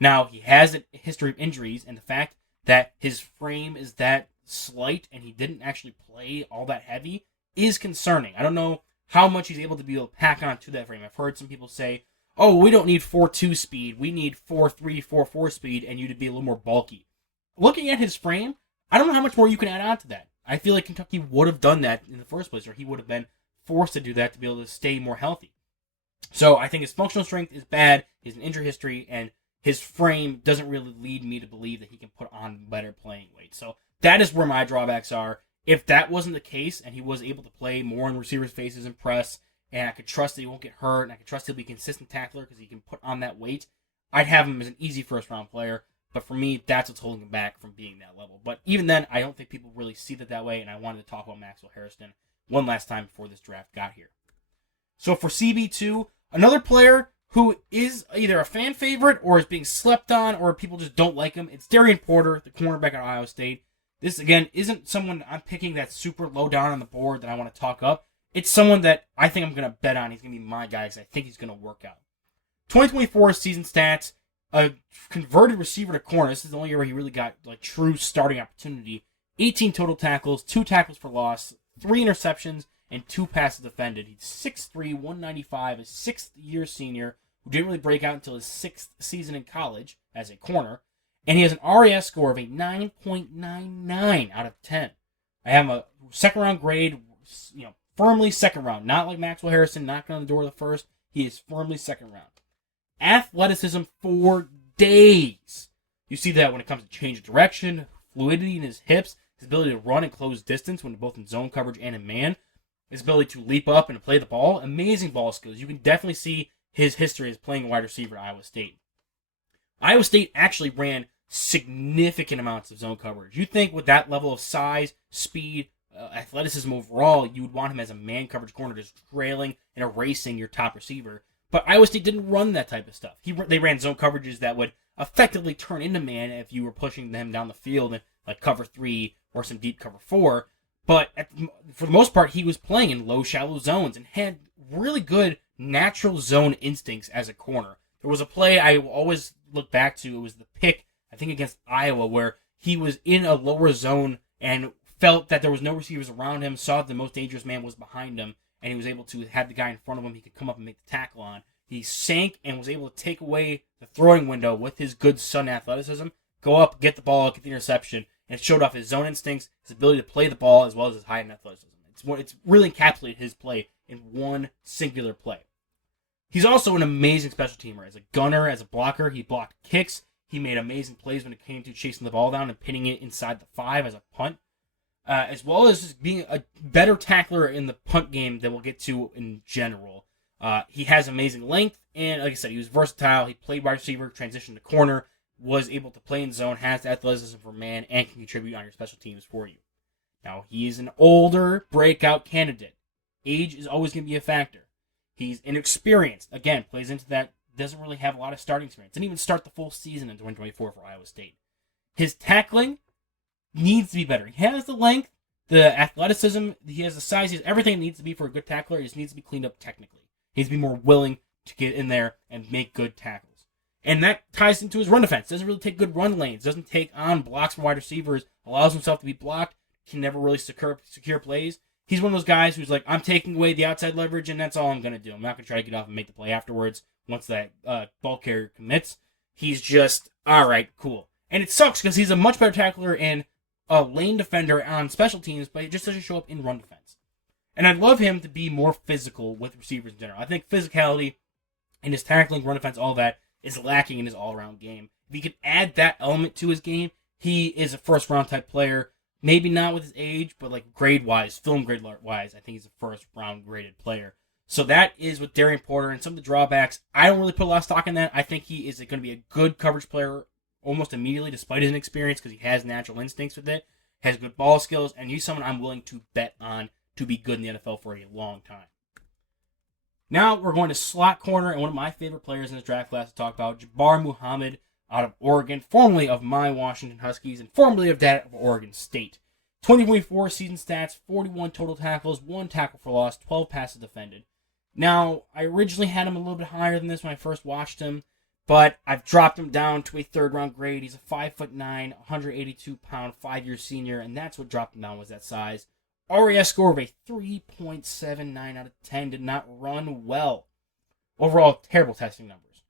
Now, he has a history of injuries, and the fact that his frame is that slight and he didn't actually play all that heavy is concerning. I don't know how much he's able to pack on to that frame. I've heard some people say, oh, we don't need 4.2 speed. We need 4.3, 4.4 speed, and you to be a little more bulky. Looking at his frame, I don't know how much more you can add on to that. I feel like Kentucky would have done that in the first place, or he would have been forced to do that to be able to stay more healthy. So I think his functional strength is bad, he has an injury history, and his frame doesn't really lead me to believe that he can put on better playing weight. So that is where my drawbacks are. If that wasn't the case, and he was able to play more in receivers' faces and press, and I could trust that he won't get hurt, and I could trust he'll be a consistent tackler because he can put on that weight, I'd have him as an easy first-round player. But for me, that's what's holding him back from being that level. But even then, I don't think people really see that way, and I wanted to talk about Maxwell Harrison one last time before this draft got here. So for CB2, another player who is either a fan favorite or is being slept on or people just don't like him, it's Darian Porter, the cornerback at Ohio State. This, again, isn't someone I'm picking that's super low down on the board that I want to talk up. It's someone that I think I'm going to bet on. He's going to be my guy because I think he's going to work out. 2024 season stats, a converted receiver to corner. This is the only year where he really got true starting opportunity. 18 total tackles, 2 tackles for loss, 3 interceptions, and 2 passes defended. He's 6'3", 195, a 6th-year senior who didn't really break out until his 6th season in college as a corner. And he has an RAS score of a 9.99 out of 10. I have a second-round grade, firmly second round. Not like Maxwell Harrison knocking on the door of the first. He is firmly second round. Athleticism for days. You see that when it comes to change of direction, fluidity in his hips, his ability to run and close distance when both in zone coverage and in man, his ability to leap up and to play the ball, amazing ball skills. You can definitely see his history as playing wide receiver at Iowa State. Iowa State actually ran significant amounts of zone coverage. You think with that level of size, speed, athleticism overall, you would want him as a man coverage corner just trailing and erasing your top receiver. But Iowa State didn't run that type of stuff. They ran zone coverages that would effectively turn into man if you were pushing them down the field in cover 3 or some deep cover 4. But for the most part, he was playing in low, shallow zones and had really good natural zone instincts as a corner. There was a play I always look back to. It was the pick, I think, against Iowa, where he was in a lower zone and felt that there was no receivers around him, saw that the most dangerous man was behind him, and he was able to have the guy in front of him he could come up and make the tackle on. He sank and was able to take away the throwing window with his good sudden athleticism, go up, get the ball, get the interception, and it showed off his zone instincts, his ability to play the ball, as well as his high end athleticism. It's really encapsulated his play in one singular play. He's also an amazing special teamer. As a gunner, as a blocker, he blocked kicks. He made amazing plays when it came to chasing the ball down and pinning it inside the 5 as a punt. As well as just being a better tackler in the punt game that we'll get to in general. He has amazing length, and like I said, he was versatile. He played wide receiver, transitioned to corner, was able to play in zone, has the athleticism for man, and can contribute on your special teams for you. Now, he is an older breakout candidate. Age is always going to be a factor. He's inexperienced. Again, plays into that. Doesn't really have a lot of starting experience. Didn't even start the full season in 2024 for Iowa State. His tackling needs to be better. He has the length, the athleticism, he has the size, he has everything it needs to be for a good tackler. He just needs to be cleaned up technically. He needs to be more willing to get in there and make good tackles. And that ties into his run defense. Doesn't really take good run lanes. Doesn't take on blocks from wide receivers. Allows himself to be blocked. Can never really secure plays. He's one of those guys who's like, I'm taking away the outside leverage, and that's all I'm going to do. I'm not going to try to get off and make the play afterwards once that ball carrier commits. He's just, all right, cool. And it sucks because he's a much better tackler and a lane defender on special teams, but it just doesn't show up in run defense. And I'd love him to be more physical with receivers in general. I think physicality and his tackling, run defense, all that is lacking in his all-around game. If he could add that element to his game, he is a first-round type player. Maybe not with his age, but like grade-wise, film grade-wise, I think he's a first-round graded player. So that is with Darian Porter and some of the drawbacks. I don't really put a lot of stock in that. I think he is going to be a good coverage player almost immediately, despite his inexperience, because he has natural instincts with it, has good ball skills, and he's someone I'm willing to bet on to be good in the NFL for a long time. Now we're going to slot corner, and one of my favorite players in this draft class to talk about, Jabbar Muhammad out of Oregon, formerly of my Washington Huskies, and formerly of that of Oregon State. 2024 season stats, 41 total tackles, 1 tackle for loss, 12 passes defended. Now, I originally had him a little bit higher than this when I first watched him, but I've dropped him down to a third-round grade. He's a 5'9", 182-pound, 5-year senior, and that's what dropped him down, was that size. RAS score of a 3.79 out of 10. Did not run well. Overall, terrible testing numbers.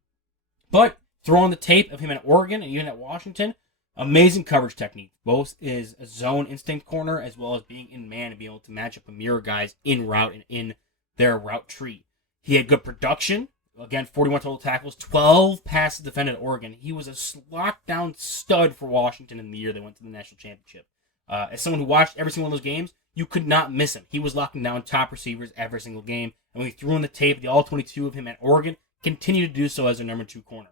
But throwing the tape of him at Oregon and even at Washington, amazing coverage technique. Both is a zone instinct corner as well as being in man and being able to match up and mirror guys in route and in their route tree. He had good production. Again, 41 total tackles, 12 passes defended at Oregon. He was a lockdown stud for Washington in the year they went to the national championship. As someone who watched every single one of those games, you could not miss him. He was locking down top receivers every single game. And when we threw in the tape, the all-22 of him at Oregon, continued to do so as their number 2 corner.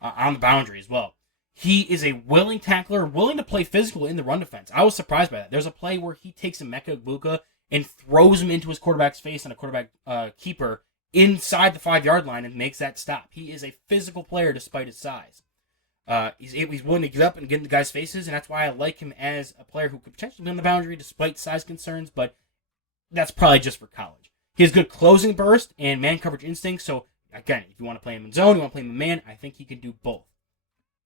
On the boundary as well. He is a willing tackler, willing to play physical in the run defense. I was surprised by that. There's a play where he takes Emeka Egbuka and throws him into his quarterback's face on a quarterback keeper inside the 5-yard line and makes that stop. He is a physical player despite his size. He's willing to get up and get in the guys' faces, and that's why I like him as a player who could potentially be on the boundary despite size concerns, but that's probably just for college. He has good closing burst and man coverage instinct, so again, if you want to play him in zone, you want to play him in man, I think he can do both.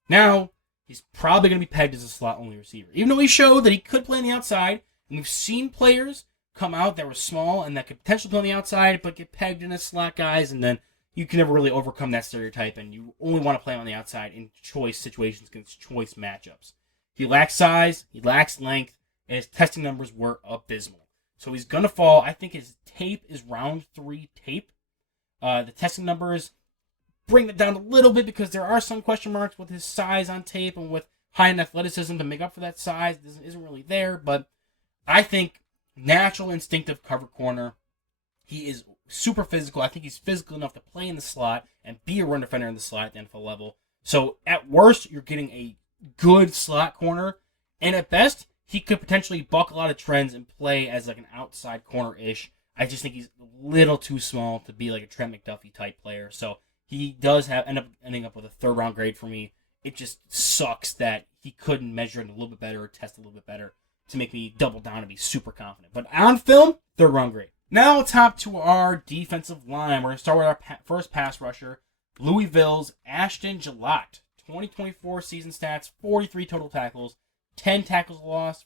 Now, he's probably going to be pegged as a slot-only receiver, even though he showed that he could play on the outside, and we've seen players come out that were small and that could potentially play on the outside, but get pegged in as slot guys, and then you can never really overcome that stereotype, and you only want to play on the outside in choice situations against choice matchups. He lacks size, he lacks length, and his testing numbers were abysmal. So he's going to fall. I think his tape is round 3 tape. The testing numbers bring it down a little bit because there are some question marks with his size on tape and with high athleticism to make up for that size. It isn't really there, but I think natural instinctive cover corner. He is super physical. I think he's physical enough to play in the slot and be a run defender in the slot at the NFL level. So at worst, you're getting a good slot corner, and at best, he could potentially buck a lot of trends and play as like an outside corner-ish. I just think he's a little too small to be like a Trent McDuffie type player. So he does ending up with a third-round grade for me. It just sucks that he couldn't measure it a little bit better or test a little bit better to make me double down and be super confident. But on film, third-round grade. Now let's hop to our defensive line. We're going to start with our first pass rusher, Louisville's Ashton Gillott. 2024 season stats, 43 total tackles, 10 tackles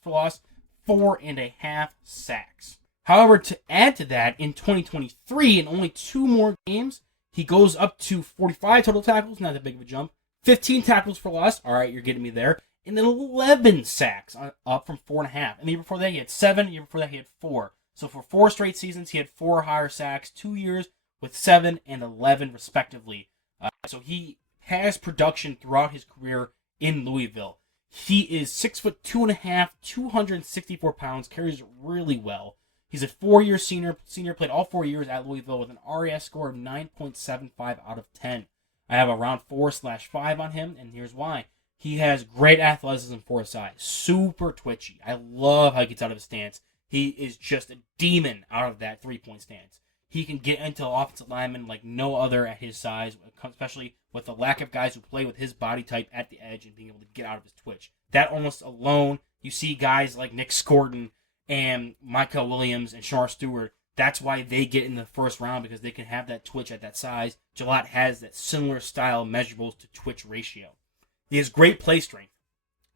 for loss, 4.5 sacks. However, to add to that, in 2023, in only 2 more games, he goes up to 45 total tackles, not that big of a jump, 15 tackles for loss, all right, you're getting me there, and then 11 sacks, up from 4.5. And the year before that, he had 7, the year before that, he had 4. So for 4 straight seasons, he had 4 higher sacks, 2 years with 7 and 11 respectively. So he has production throughout his career in Louisville. He is 6'2.5", 264 pounds, carries it really well. He's a 4-year senior, played all 4 years at Louisville with an RAS score of 9.75 out of 10. I have a round 4/5 on him, and here's why. He has great athleticism for his size, super twitchy. I love how he gets out of his stance. He is just a demon out of that 3-point stance. He can get into offensive linemen like no other at his size, especially with the lack of guys who play with his body type at the edge and being able to get out of his twitch. That almost alone, you see guys like Nick Scordon and Michael Williams and Shamar Stewart. That's why they get in the first round, because they can have that twitch at that size. Gillott has that similar style measurables to twitch ratio. He has great play strength.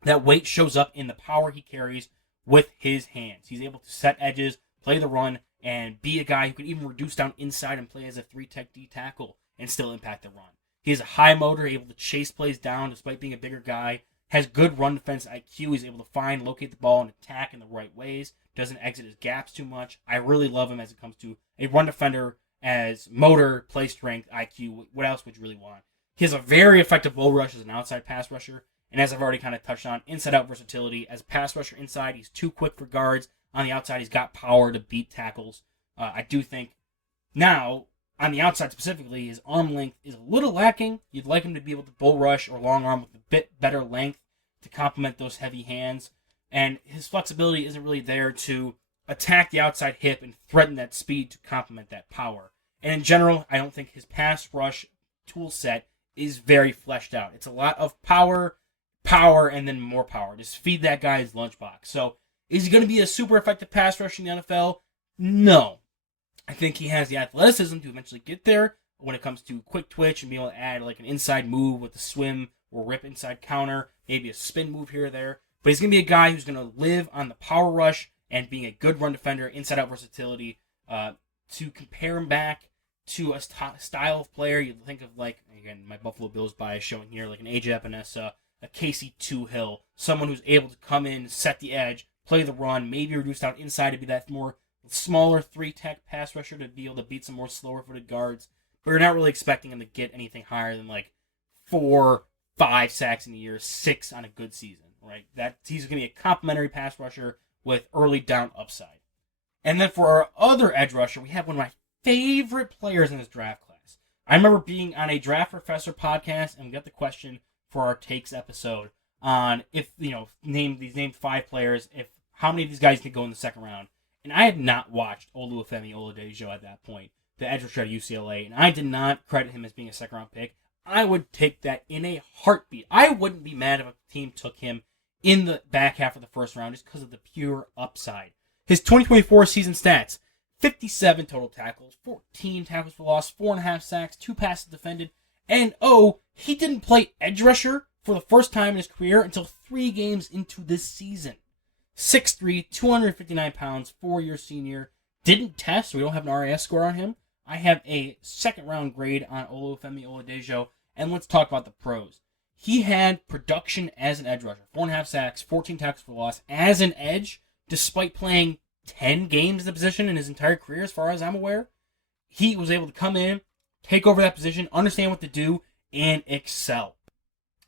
That weight shows up in the power he carries with his hands. He's able to set edges, play the run, and be a guy who can even reduce down inside and play as a 3-tech D tackle and still impact the run. He has a high motor, able to chase plays down despite being a bigger guy. has good run defense IQ. He's able to find, locate the ball, and attack in the right ways. Doesn't exit his gaps too much. I really love him as it comes to a run defender as motor, play strength, IQ. What else would you really want? He has a very effective bull rush as an outside pass rusher. And as I've already kind of touched on, inside-out versatility. As a pass rusher inside, he's too quick for guards. On the outside, he's got power to beat tackles. I do think now, on the outside specifically, his arm length is a little lacking. You'd like him to be able to bull rush or long arm with a bit better length to complement those heavy hands. And his flexibility isn't really there to attack the outside hip and threaten that speed to complement that power. And in general, I don't think his pass rush tool set is very fleshed out. It's a lot of power, and then more power. Just feed that guy his lunchbox. So, is he going to be a super effective pass rusher in the NFL? No. I think he has the athleticism to eventually get there when it comes to quick twitch and be able to add like an inside move with a swim or rip inside counter, maybe a spin move here or there. But he's going to be a guy who's going to live on the power rush and being a good run defender, inside-out versatility. To compare him back to a style of player, you think of like, again, my Buffalo Bills bias showing here, like an AJ Epinesa, a Casey Hill, someone who's able to come in, set the edge, play the run, maybe reduced out inside to be that more smaller 3-tech pass rusher to be able to beat some more slower-footed guards. But you're not really expecting him to get anything higher than like 4-5 sacks in a year, 6 on a good season, right? That he's going to be a complimentary pass rusher with early down upside. And then for our other edge rusher, we have one of my favorite players in this draft class. I remember being on a Draft Professor podcast, and we got the question for our takes episode on if, name 5 players, how many of these guys could go in the second round. And I had not watched Oluwafemi Oladejo at that point, the edge rusher at UCLA, and I did not credit him as being a second round pick. I would take that in a heartbeat. I wouldn't be mad if a team took him in the back half of the first round just because of the pure upside. His 2024 season stats: 57 total tackles, 14 tackles for loss, 4.5 sacks, 2 passes defended, and he didn't play edge rusher for the first time in his career until 3 games into this season. 6'3", 259 pounds, 4-year senior. Didn't test, so we don't have an RAS score on him. I have a second-round grade on Oluwafemi Oladejo, and let's talk about the pros. He had production as an edge rusher. 4.5 sacks, 14 tackles for loss as an edge, despite playing 10 games in the position in his entire career, as far as I'm aware. He was able to come in, take over that position, understand what to do, and excel.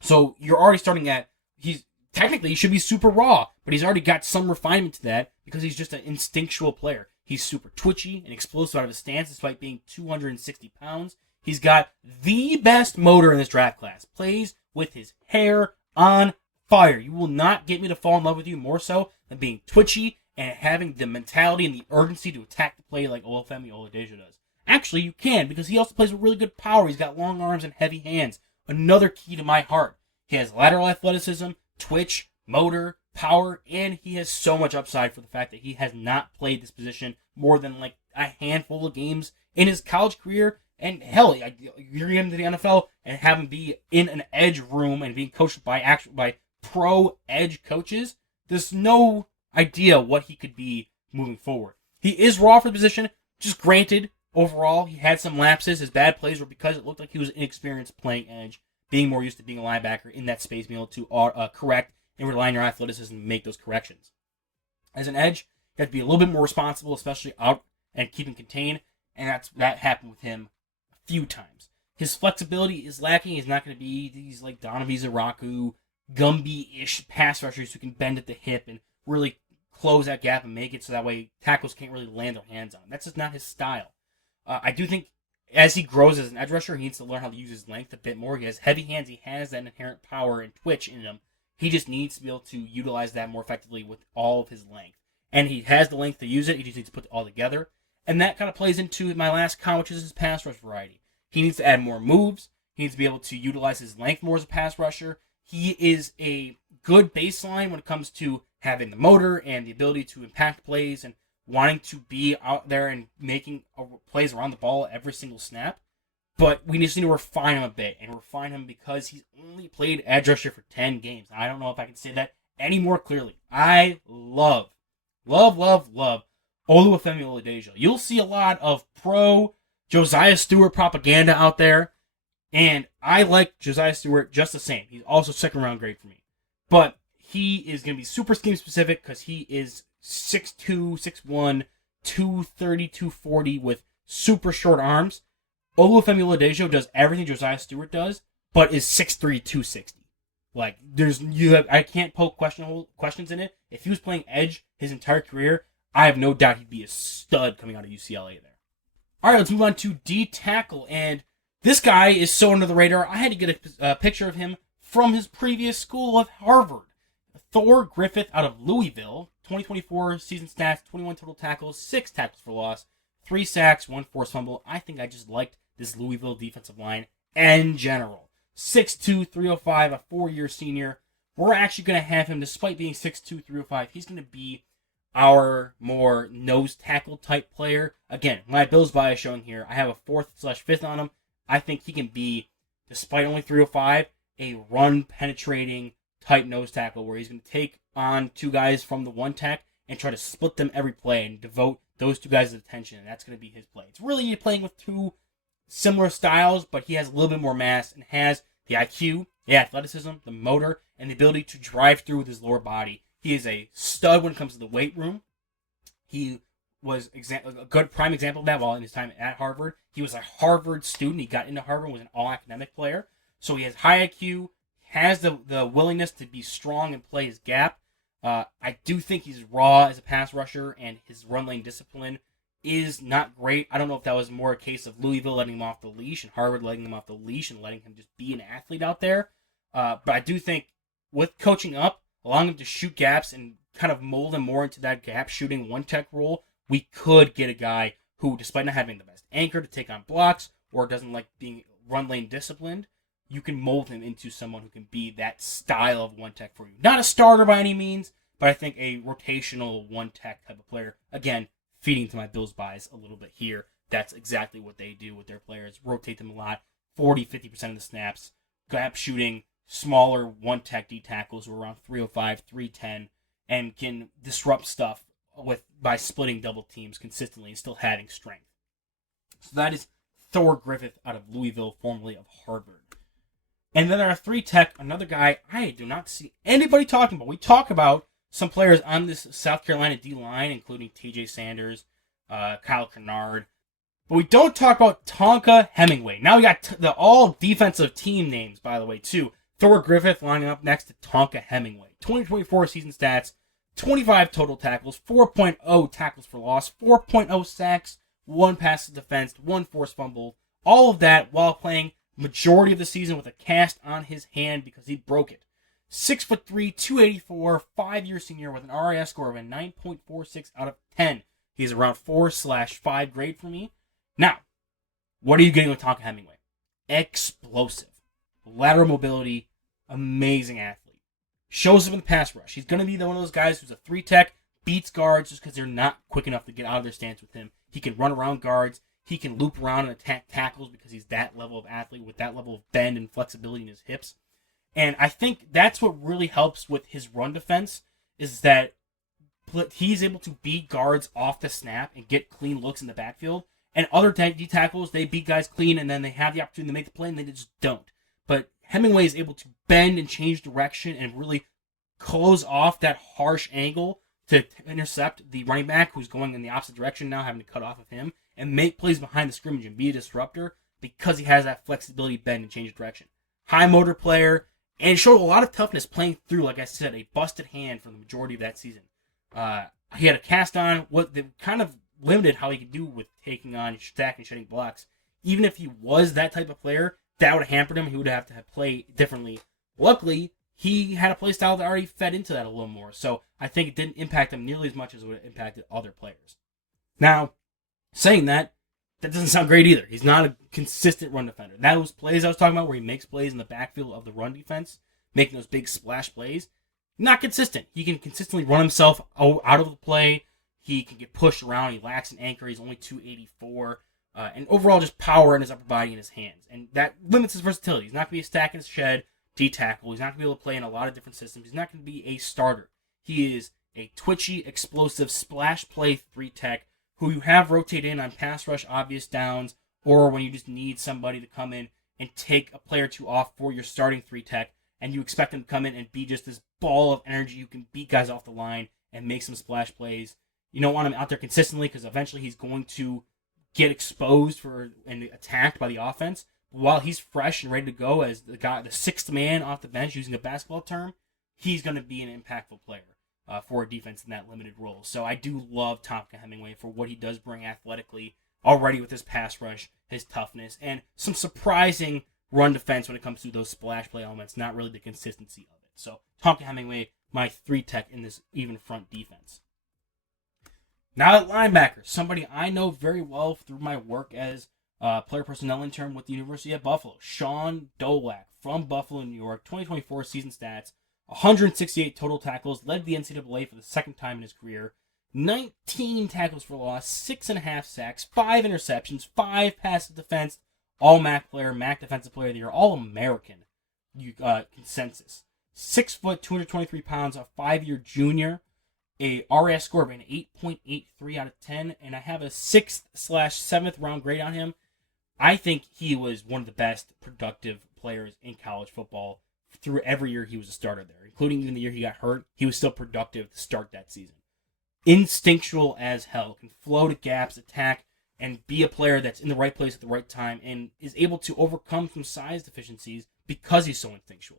So you're already starting at, he should be super raw, but he's already got some refinement to that because he's just an instinctual player. He's super twitchy and explosive out of his stance despite being 260 pounds. He's got the best motor in this draft class. Plays with his hair on fire. You will not get me to fall in love with you more so than being twitchy and having the mentality and the urgency to attack the play like Oluwafemi Oladejo does. Actually, you can, because he also plays with really good power. He's got long arms and heavy hands. Another key to my heart. He has lateral athleticism, twitch, motor, power, and he has so much upside for the fact that he has not played this position more than like a handful of games in his college career. And hell, you're going to get him to the NFL and have him be in an edge room and being coached by pro edge coaches. There's no idea what he could be moving forward. He is raw for the position, just granted, overall, he had some lapses. His bad plays were because it looked like he was inexperienced playing edge, being more used to being a linebacker in that space, being able to correct and rely on your athleticism to make those corrections. As an edge, you have to be a little bit more responsible, especially out and keeping contained, and that happened with him a few times. His flexibility is lacking. He's not going to be these like Donovan Zaraku, Gumby-ish pass rushers who can bend at the hip and really close that gap and make it so that way tackles can't really land their hands on him. That's just not his style. I do think as he grows as an edge rusher, he needs to learn how to use his length a bit more. He has heavy hands. He has that inherent power and twitch in him. He just needs to be able to utilize that more effectively with all of his length. And he has the length to use it. He just needs to put it all together. And that kind of plays into my last comment, which is his pass rush variety. He needs to add more moves. He needs to be able to utilize his length more as a pass rusher. He is a good baseline when it comes to having the motor and the ability to impact plays and wanting to be out there and making plays around the ball every single snap. But we just need to refine him a bit, and refine him because he's only played edge rusher for 10 games. I don't know if I can say that any more clearly. I love Oluwafemi Oladejo. You'll see a lot of pro Josiah Stewart propaganda out there, and I like Josiah Stewart just the same. He's also second round grade for me. But he is going to be super scheme specific because he is 6'2", 6'1", 230, 240 with super short arms. Olufemi Oladejo does everything Josiah Stewart does, but is 6'3", 260. Like, I can't poke questions in it. If he was playing edge his entire career, I have no doubt he'd be a stud coming out of UCLA there. All right, let's move on to D tackle. And this guy is so under the radar, I had to get a picture of him from his previous school of Harvard. Thor Griffith out of Louisville, 2024 season stats, 21 total tackles, 6 tackles for loss, 3 sacks, 1 forced fumble. I think I just liked this Louisville defensive line in general. 6'2", 305, a 4-year senior. We're actually going to have him, despite being 6'2", 305, he's going to be our more nose tackle type player. Again, my Bills bias showing here. I have a 4th/5th on him. I think he can be, despite only 305, a run penetrating type nose tackle where he's going to take on 2 guys from the 1 tech and try to split them every play and devote those 2 guys' attention, and that's going to be his play. It's really playing with 2 similar styles, but he has a little bit more mass and has the IQ, the athleticism, the motor, and the ability to drive through with his lower body. He is a stud when it comes to the weight room. He was a good prime example of that while in his time at Harvard. He was a Harvard student. He got into Harvard, was an all-academic player. So he has high IQ, has the willingness to be strong and play his gap. I do think he's raw as a pass rusher, and his run lane discipline is not great. I don't know if that was more a case of Louisville letting him off the leash and Harvard letting him off the leash and letting him just be an athlete out there. But I do think with coaching up, allowing him to shoot gaps and kind of mold him more into that gap shooting 1-tech role, we could get a guy who, despite not having the best anchor to take on blocks or doesn't like being run lane disciplined, you can mold him into someone who can be that style of 1-tech for you. Not a starter by any means, but I think a rotational 1-tech type of player. Again, feeding to my Bills bias a little bit here. That's exactly what they do with their players. Rotate them a lot. 40-50% of the snaps. Gap shooting, smaller 1-tech D tackles who are around 305, 310, and can disrupt stuff by splitting double teams consistently and still having strength. So that is Thor Griffith out of Louisville, formerly of Harvard. And then our 3-tech, another guy I do not see anybody talking about. We talk about some players on this South Carolina D-line, including TJ Sanders, Kyle Kennard. But we don't talk about Tonka Hemingway. Now we got the all defensive team names, by the way, too. Thor Griffith lining up next to Tonka Hemingway. 2024 season stats, 25 total tackles, 4.0 tackles for loss, 4.0 sacks, 1 pass to defense, 1 forced fumble. All of that while playing majority of the season with a cast on his hand because he broke it. 6'3", 284, 5-year senior with an RAS score of a 9.46 out of 10. He's around 4/5 grade for me. Now, what are you getting with Tonka Hemingway? Explosive. Lateral mobility, amazing athlete. Shows up in the pass rush. He's going to be one of those guys who's a 3-tech, beats guards just because they're not quick enough to get out of their stance with him. He can run around guards. He can loop around and attack tackles because he's that level of athlete with that level of bend and flexibility in his hips. And I think that's what really helps with his run defense is that he's able to beat guards off the snap and get clean looks in the backfield. And other D tackles, they beat guys clean and then they have the opportunity to make the play and they just don't. But Hemingway is able to bend and change direction and really close off that harsh angle to intercept the running back who's going in the opposite direction now, having to cut off of him, and make plays behind the scrimmage and be a disruptor because he has that flexibility, bend, and change of direction. High motor player, and showed a lot of toughness playing through, like I said, a busted hand for the majority of that season. He had a cast on, what they kind of limited how he could do with taking on stack and shedding blocks. Even if he was that type of player, that would have hampered him. He would have to play differently. Luckily, he had a play style that already fed into that a little more. So I think it didn't impact him nearly as much as it would have impacted other players. Now, saying that doesn't sound great either. He's not a consistent run defender. Those plays I was talking about where he makes plays in the backfield of the run defense, making those big splash plays, not consistent. He can consistently run himself out of the play. He can get pushed around. He lacks an anchor. He's only 284. And overall just power in his upper body and his hands. And that limits his versatility. He's not going to be a stack and shed D-tackle. He's not going to be able to play in a lot of different systems. He's not going to be a starter. He is a twitchy, explosive, splash play 3-tech who you have rotate in on pass rush obvious downs or when you just need somebody to come in and take a play or two off for your starting 3-tech and you expect him to come in and be just this ball of energy who can beat guys off the line and make some splash plays. You don't want him out there consistently because eventually he's going to get exposed and attacked by the offense. But while he's fresh and ready to go as the sixth man off the bench, using a basketball term, he's going to be an impactful player for a defense in that limited role. So I do love Tonka Hemingway for what he does bring athletically already with his pass rush, his toughness, and some surprising run defense when it comes to those splash play elements, not really the consistency of it. So Tonka Hemingway, my 3-tech in this even front defense. Now at linebacker, somebody I know very well through my work as player personnel intern with the University of Buffalo, Sean Dolak from Buffalo, New York, 2024 season stats, 168 total tackles, led the NCAA for the second time in his career, 19 tackles for loss, 6.5 sacks, 5 interceptions, 5 passes defense, all MAC player, MAC defensive player of the year, all American consensus. 6 foot, 223 pounds, a 5-year junior, a RAS score of an 8.83 out of 10, and I have a 6th/7th round grade on him. I think he was one of the best productive players in college football through every year he was a starter there, including even the year he got hurt. He was still productive to start that season. Instinctual as hell, can flow to gaps, attack, and be a player that's in the right place at the right time, and is able to overcome some size deficiencies because he's so instinctual.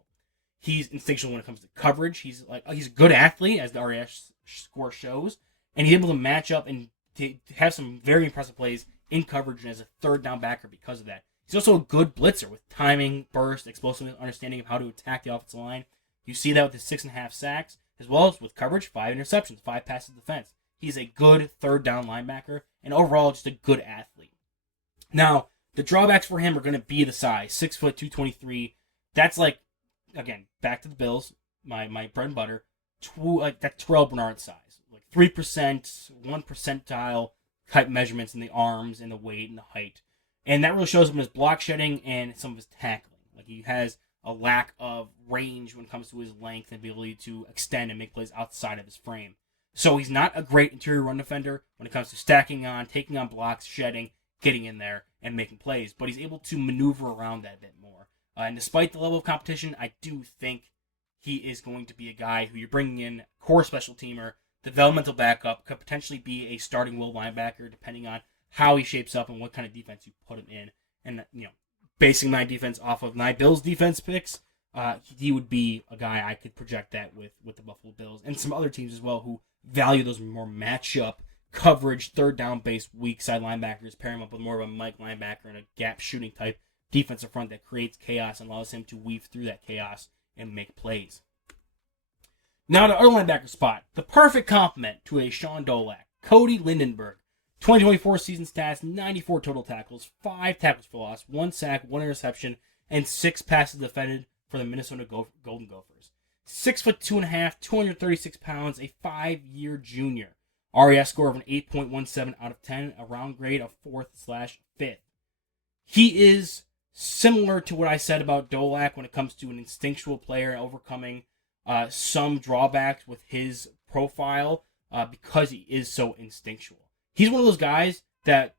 He's instinctual when it comes to coverage. He's a good athlete, as the RAS score shows, and he's able to match up and to have some very impressive plays in coverage and as a third down backer because of that. He's also a good blitzer with timing, burst, explosiveness, understanding of how to attack the offensive line. You see that with his 6.5 sacks, as well as with coverage, 5 interceptions, 5 passes defense. He's a good third down linebacker, and overall just a good athlete. Now, the drawbacks for him are going to be the size, 6 foot, 223. That's like, again, back to the Bills, my bread and butter, that's Terrell Bernard size. Like 3%, 1 percentile type measurements in the arms and the weight and the height. And that really shows up in his block shedding and some of his tackling. Like he has a lack of range when it comes to his length and ability to extend and make plays outside of his frame. So he's not a great interior run defender when it comes to stacking on, taking on blocks, shedding, getting in there, and making plays. But he's able to maneuver around that a bit more. And despite the level of competition, I do think he is going to be a guy who you're bringing in, core special teamer, developmental backup, could potentially be a starting will linebacker depending on how he shapes up and what kind of defense you put him in. And, basing my defense off of my Bills defense picks, he would be a guy I could project that with the Buffalo Bills and some other teams as well who value those more matchup coverage, third down based weak side linebackers, pair him up with more of a Mike linebacker and a gap shooting type defensive front that creates chaos and allows him to weave through that chaos and make plays. Now the other linebacker spot, the perfect complement to a Sean Dolak, Cody Lindenberg. 2024 season stats, 94 total tackles, 5 tackles for loss, 1 sack, 1 interception, and 6 passes defended for the Minnesota Golden Gophers. 6 foot 2.5, 236 pounds, a 5-year junior. RAS score of an 8.17 out of 10, a round grade of 4th/5th. He is similar to what I said about Dolak when it comes to an instinctual player overcoming some drawbacks with his profile because he is so instinctual. He's one of those guys that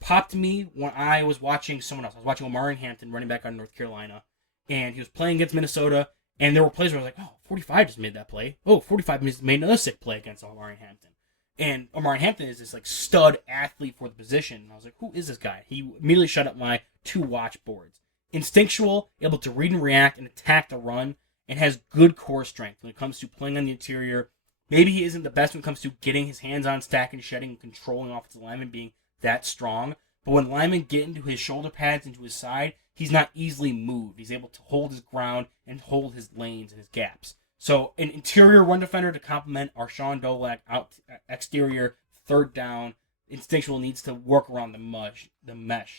popped to me when I was watching someone else. I was watching Omari Hampton, running back out of North Carolina, and he was playing against Minnesota, and there were plays where I was like, 45 just made that play. 45 just made another sick play against Omari Hampton. And Omari Hampton is this stud athlete for the position. And I was like, who is this guy? He immediately shut up my 2 watch boards. Instinctual, able to read and react and attack the run, and has good core strength when it comes to playing on the interior. Maybe he isn't the best when it comes to getting his hands on, stacking, shedding, and controlling offensive linemen, being that strong. But when linemen get into his shoulder pads, into his side, he's not easily moved. He's able to hold his ground and hold his lanes and his gaps. So an interior run defender to complement our Sean Dolak exterior third down instinctual needs to work around the mess,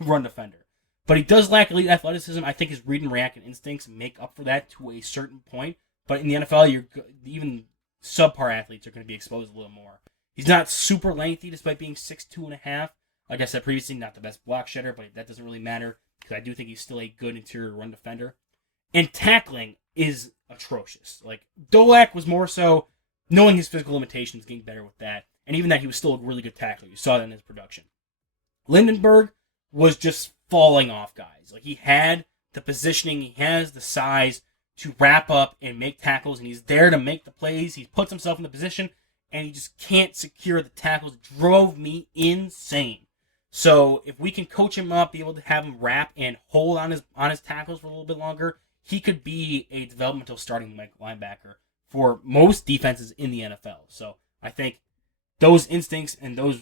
run defender. But he does lack elite athleticism. I think his read and react and instincts make up for that to a certain point. But in the NFL, even subpar athletes are going to be exposed a little more. He's not super lengthy despite being 6'2.5". Like I said previously, not the best block shedder, but that doesn't really matter because I do think he's still a good interior run defender. And tackling is atrocious. Like, Dolak was more so knowing his physical limitations, getting better with that. And even that, he was still a really good tackler. You saw that in his production. Lindenberg was just falling off guys. Like, he had the positioning. He has the size to wrap up and make tackles, and he's there to make the plays. He puts himself in the position, and he just can't secure the tackles. It drove me insane. So if we can coach him up, be able to have him wrap and hold on his tackles for a little bit longer, he could be a developmental starting linebacker for most defenses in the NFL. So I think those instincts and those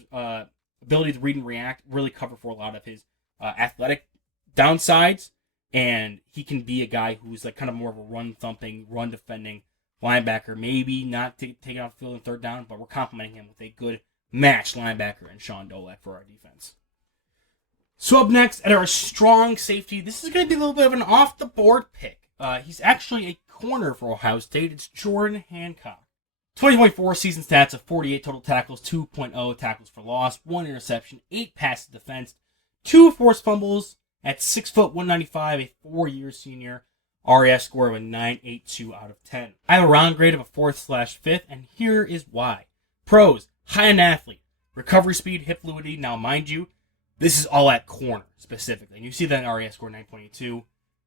ability to read and react really cover for a lot of his athletic downsides, and he can be a guy who's like kind of more of a run-thumping, run-defending linebacker. Maybe not taking off the field in third down, but we're complimenting him with a good match linebacker and Sean Dolak for our defense. So up next, at our strong safety, this is going to be a little bit of an off-the-board pick. He's actually a corner for Ohio State. It's Jordan Hancock. 2024 season stats of 48 total tackles, 2.0 tackles for loss, 1 interception, 8 passes defensed, 2 forced fumbles at 6 foot 195, a 4-year senior. RAS score of a 9.82 out of 10. I have a round grade of a 4th/5th, and here is why. Pros, high-end athlete, recovery speed, hip fluidity. Now, mind you, this is all at corner specifically, and you see that in RAS score 9.82.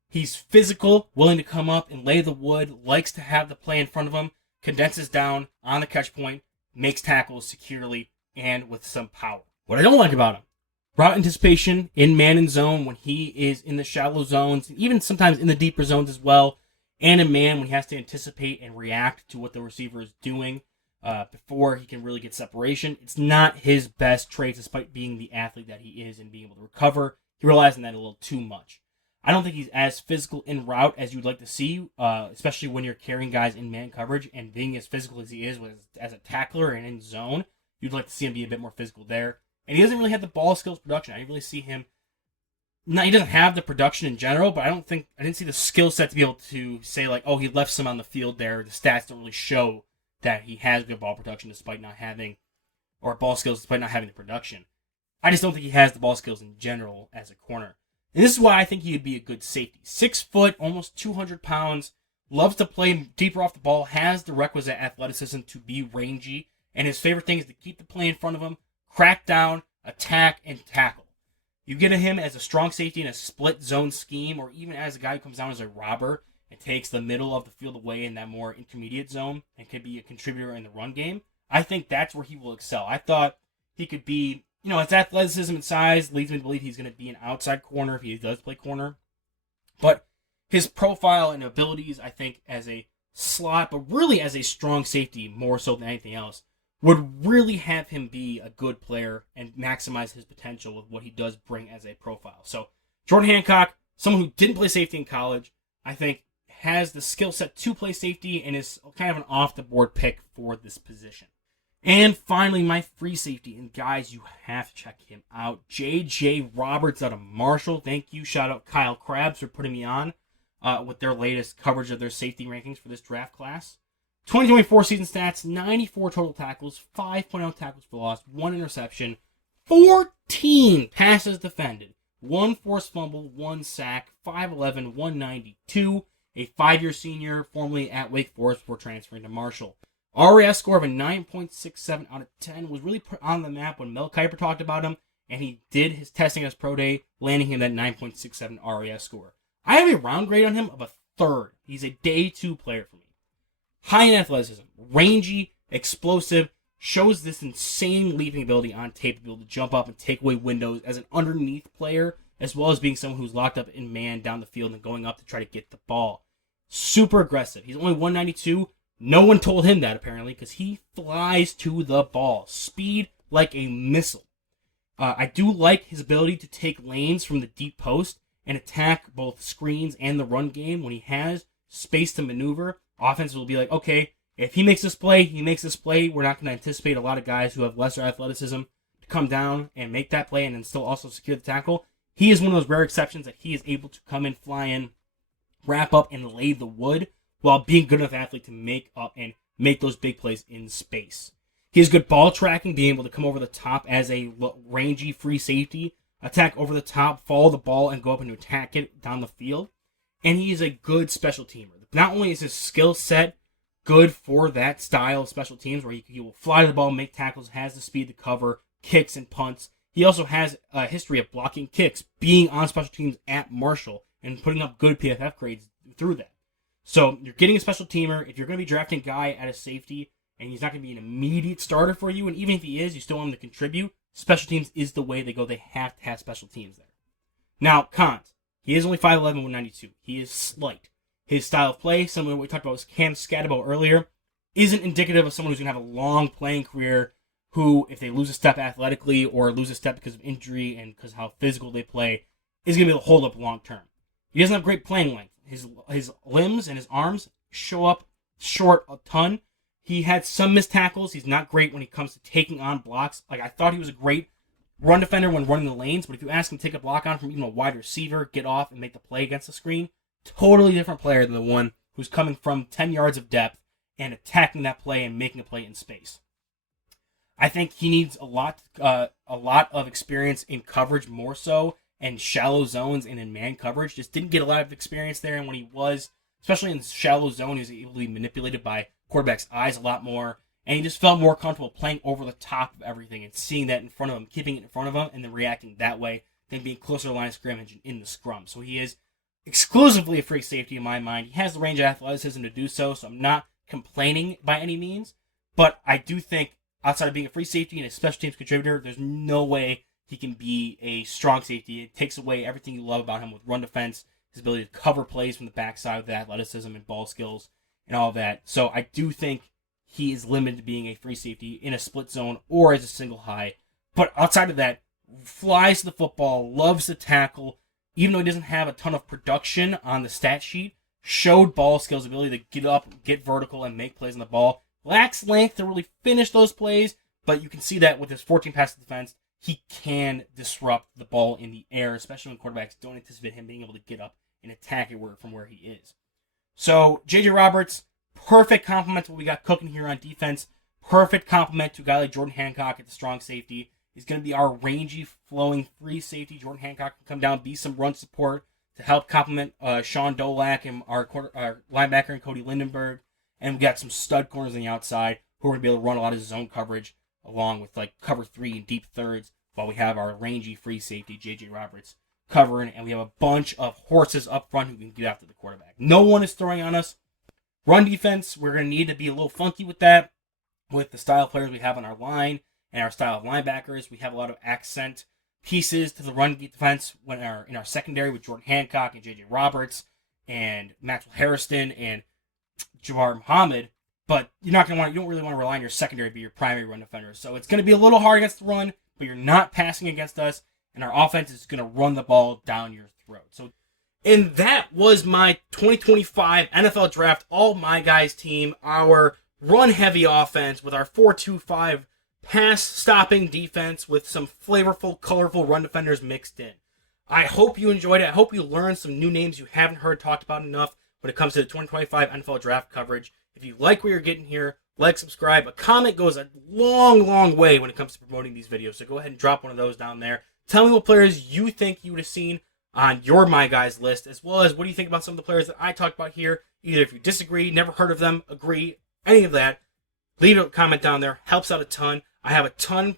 He's physical, willing to come up and lay the wood, likes to have the play in front of him, condenses down on the catch point, makes tackles securely and with some power. What I don't like about him, route anticipation in man and zone when he is in the shallow zones, and even sometimes in the deeper zones as well, and in man when he has to anticipate and react to what the receiver is doing before he can really get separation. It's not his best trait, despite being the athlete that he is and being able to recover. He relies on that a little too much. I don't think he's as physical in route as you'd like to see, especially when you're carrying guys in man coverage and being as physical as he is as a tackler and in zone. You'd like to see him be a bit more physical there. And he doesn't really have the ball skills production. I didn't really see him. No, he doesn't have the production in general, but I didn't see the skill set to be able to say like, oh, he left some on the field there. The stats don't really show that he has good ball production despite not having, or ball skills despite not having the production. I just don't think he has the ball skills in general as a corner. And this is why I think he would be a good safety. 6 foot, almost 200 pounds, loves to play deeper off the ball, has the requisite athleticism to be rangy, and his favorite thing is to keep the play in front of him, crack down, attack, and tackle. You get him as a strong safety in a split zone scheme, or even as a guy who comes down as a robber and takes the middle of the field away in that more intermediate zone and could be a contributor in the run game. I think that's where he will excel. I thought he could be, his athleticism and size leads me to believe he's going to be an outside corner if he does play corner. But his profile and abilities, I think, as a slot, but really as a strong safety more so than anything else, would really have him be a good player and maximize his potential with what he does bring as a profile. So Jordan Hancock, someone who didn't play safety in college, I think has the skill set to play safety and is kind of an off-the-board pick for this position. And finally, my free safety, and guys, you have to check him out. J.J. Roberts out of Marshall. Thank you. Shout out Kyle Krabs for putting me on with their latest coverage of their safety rankings for this draft class. 2024 season stats, 94 total tackles, 5.0 tackles for loss, 1 interception, 14 passes defended, 1 forced fumble, 1 sack, 5'11", 192, a 5-year senior, formerly at Wake Forest before transferring to Marshall. RAS score of a 9.67 out of 10 was really put on the map when Mel Kiper talked about him, and he did his testing at his pro day, landing him that 9.67 RAS score. I have a round grade on him of a 3rd. He's a day 2 player for me. High in athleticism, rangy, explosive, shows this insane leaping ability on tape to be able to jump up and take away windows as an underneath player, as well as being someone who's locked up in man down the field and going up to try to get the ball. Super aggressive. He's only 192. No one told him that, apparently, because he flies to the ball. Speed like a missile. I do like his ability to take lanes from the deep post and attack both screens and the run game. When he has space to maneuver, offense will be like, okay, if he makes this play, he makes this play. We're not going to anticipate a lot of guys who have lesser athleticism to come down and make that play and then still also secure the tackle. He is one of those rare exceptions that he is able to come in, fly in, wrap up, and lay the wood while being good enough athlete to make up and make those big plays in space. He has good ball tracking, being able to come over the top as a rangy free safety, attack over the top, follow the ball, and go up and attack it down the field. And he is a good special teamer. Not only is his skill set good for that style of special teams where he will fly to the ball, make tackles, has the speed to cover, kicks and punts. He also has a history of blocking kicks, being on special teams at Marshall, and putting up good PFF grades through that. So you're getting a special teamer. If you're going to be drafting a guy at a safety and he's not going to be an immediate starter for you, and even if he is, you still want him to contribute, special teams is the way they go. They have to have special teams there. Now, cons. He is only 5'11", 192. He is slight. His style of play, similar to what we talked about with Cam Scatabo earlier, isn't indicative of someone who's going to have a long playing career who, if they lose a step athletically or lose a step because of injury and because of how physical they play, is going to be able to hold up long term. He doesn't have great playing length. His limbs and his arms show up short a ton. He had some missed tackles. He's not great when it comes to taking on blocks. Like, I thought he was a great run defender when running the lanes, but if you ask him to take a block on from even a wide receiver, get off and make the play against the screen, totally different player than the one who's coming from 10 yards of depth and attacking that play and making a play in space. I think he needs a lot of experience in coverage more so, and shallow zones and in man coverage. Just didn't get a lot of experience there, and when he was, especially in the shallow zone, he was able to be manipulated by quarterback's eyes a lot more, and he just felt more comfortable playing over the top of everything and seeing that in front of him, keeping it in front of him, and then reacting that way than being closer to the line of scrimmage and in the scrum. So he is exclusively a free safety in my mind. He has the range of athleticism to do so, so I'm not complaining by any means, but I do think outside of being a free safety and a special teams contributor, there's no way he can be a strong safety. It takes away everything you love about him with run defense, his ability to cover plays from the backside with athleticism and ball skills and all of that. So I do think he is limited to being a free safety in a split zone or as a single high. But outside of that, flies to the football, loves to tackle, even though he doesn't have a ton of production on the stat sheet, showed ball skills, ability to get up, get vertical, and make plays on the ball. Lacks length to really finish those plays, but you can see that with his 14 pass defense, he can disrupt the ball in the air, especially when quarterbacks don't anticipate him being able to get up and attack it from where he is. So, J.J. Roberts, perfect complement to what we got cooking here on defense. Perfect complement to a guy like Jordan Hancock at the strong safety. He's going to be our rangy, flowing free safety. Jordan Hancock can come down, be some run support to help complement Sean Dolak and our linebacker and Cody Lindenberg. And we got some stud corners on the outside who are going to be able to run a lot of zone coverage along with like cover 3 and deep thirds while we have our rangy free safety, J.J. Roberts, covering. And we have a bunch of horses up front who can get after the quarterback. No one is throwing on us. Run defense, we're going to need to be a little funky with that, with the style of players we have on our line and our style of linebackers. We have a lot of accent pieces to the run defense when in our secondary with Jordan Hancock and J.J. Roberts and Maxwell Harrison and Jabbar Muhammad, but you don't really want to rely on your secondary to be your primary run defender. So it's going to be a little hard against the run, but you're not passing against us, and our offense is going to run the ball down your throat. And that was my 2025 NFL Draft All My Guys team, our run-heavy offense with our 4-2-5 pass-stopping defense with some flavorful, colorful run defenders mixed in. I hope you enjoyed it. I hope you learned some new names you haven't heard talked about enough when it comes to the 2025 NFL Draft coverage. If you like what you're getting here, like, subscribe. A comment goes a long, long way when it comes to promoting these videos, so go ahead and drop one of those down there. Tell me what players you think you would have seen on your My Guys list, as well as what do you think about some of the players that I talked about here. Either if you disagree, never heard of them, agree, any of that, leave a comment down there. Helps out a ton. I have a ton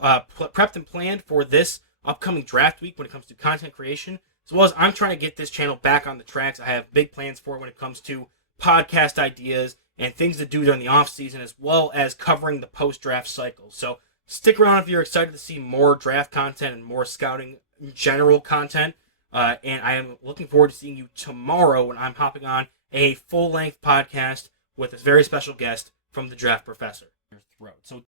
prepped and planned for this upcoming draft week when it comes to content creation, as well as I'm trying to get this channel back on the tracks. I have big plans for it when it comes to podcast ideas and things to do during the off season, as well as covering the post-draft cycle. So stick around if you're excited to see more draft content and more scouting general content. And I am looking forward to seeing you tomorrow when I'm hopping on a full-length podcast with a very special guest from the Draft Professor. So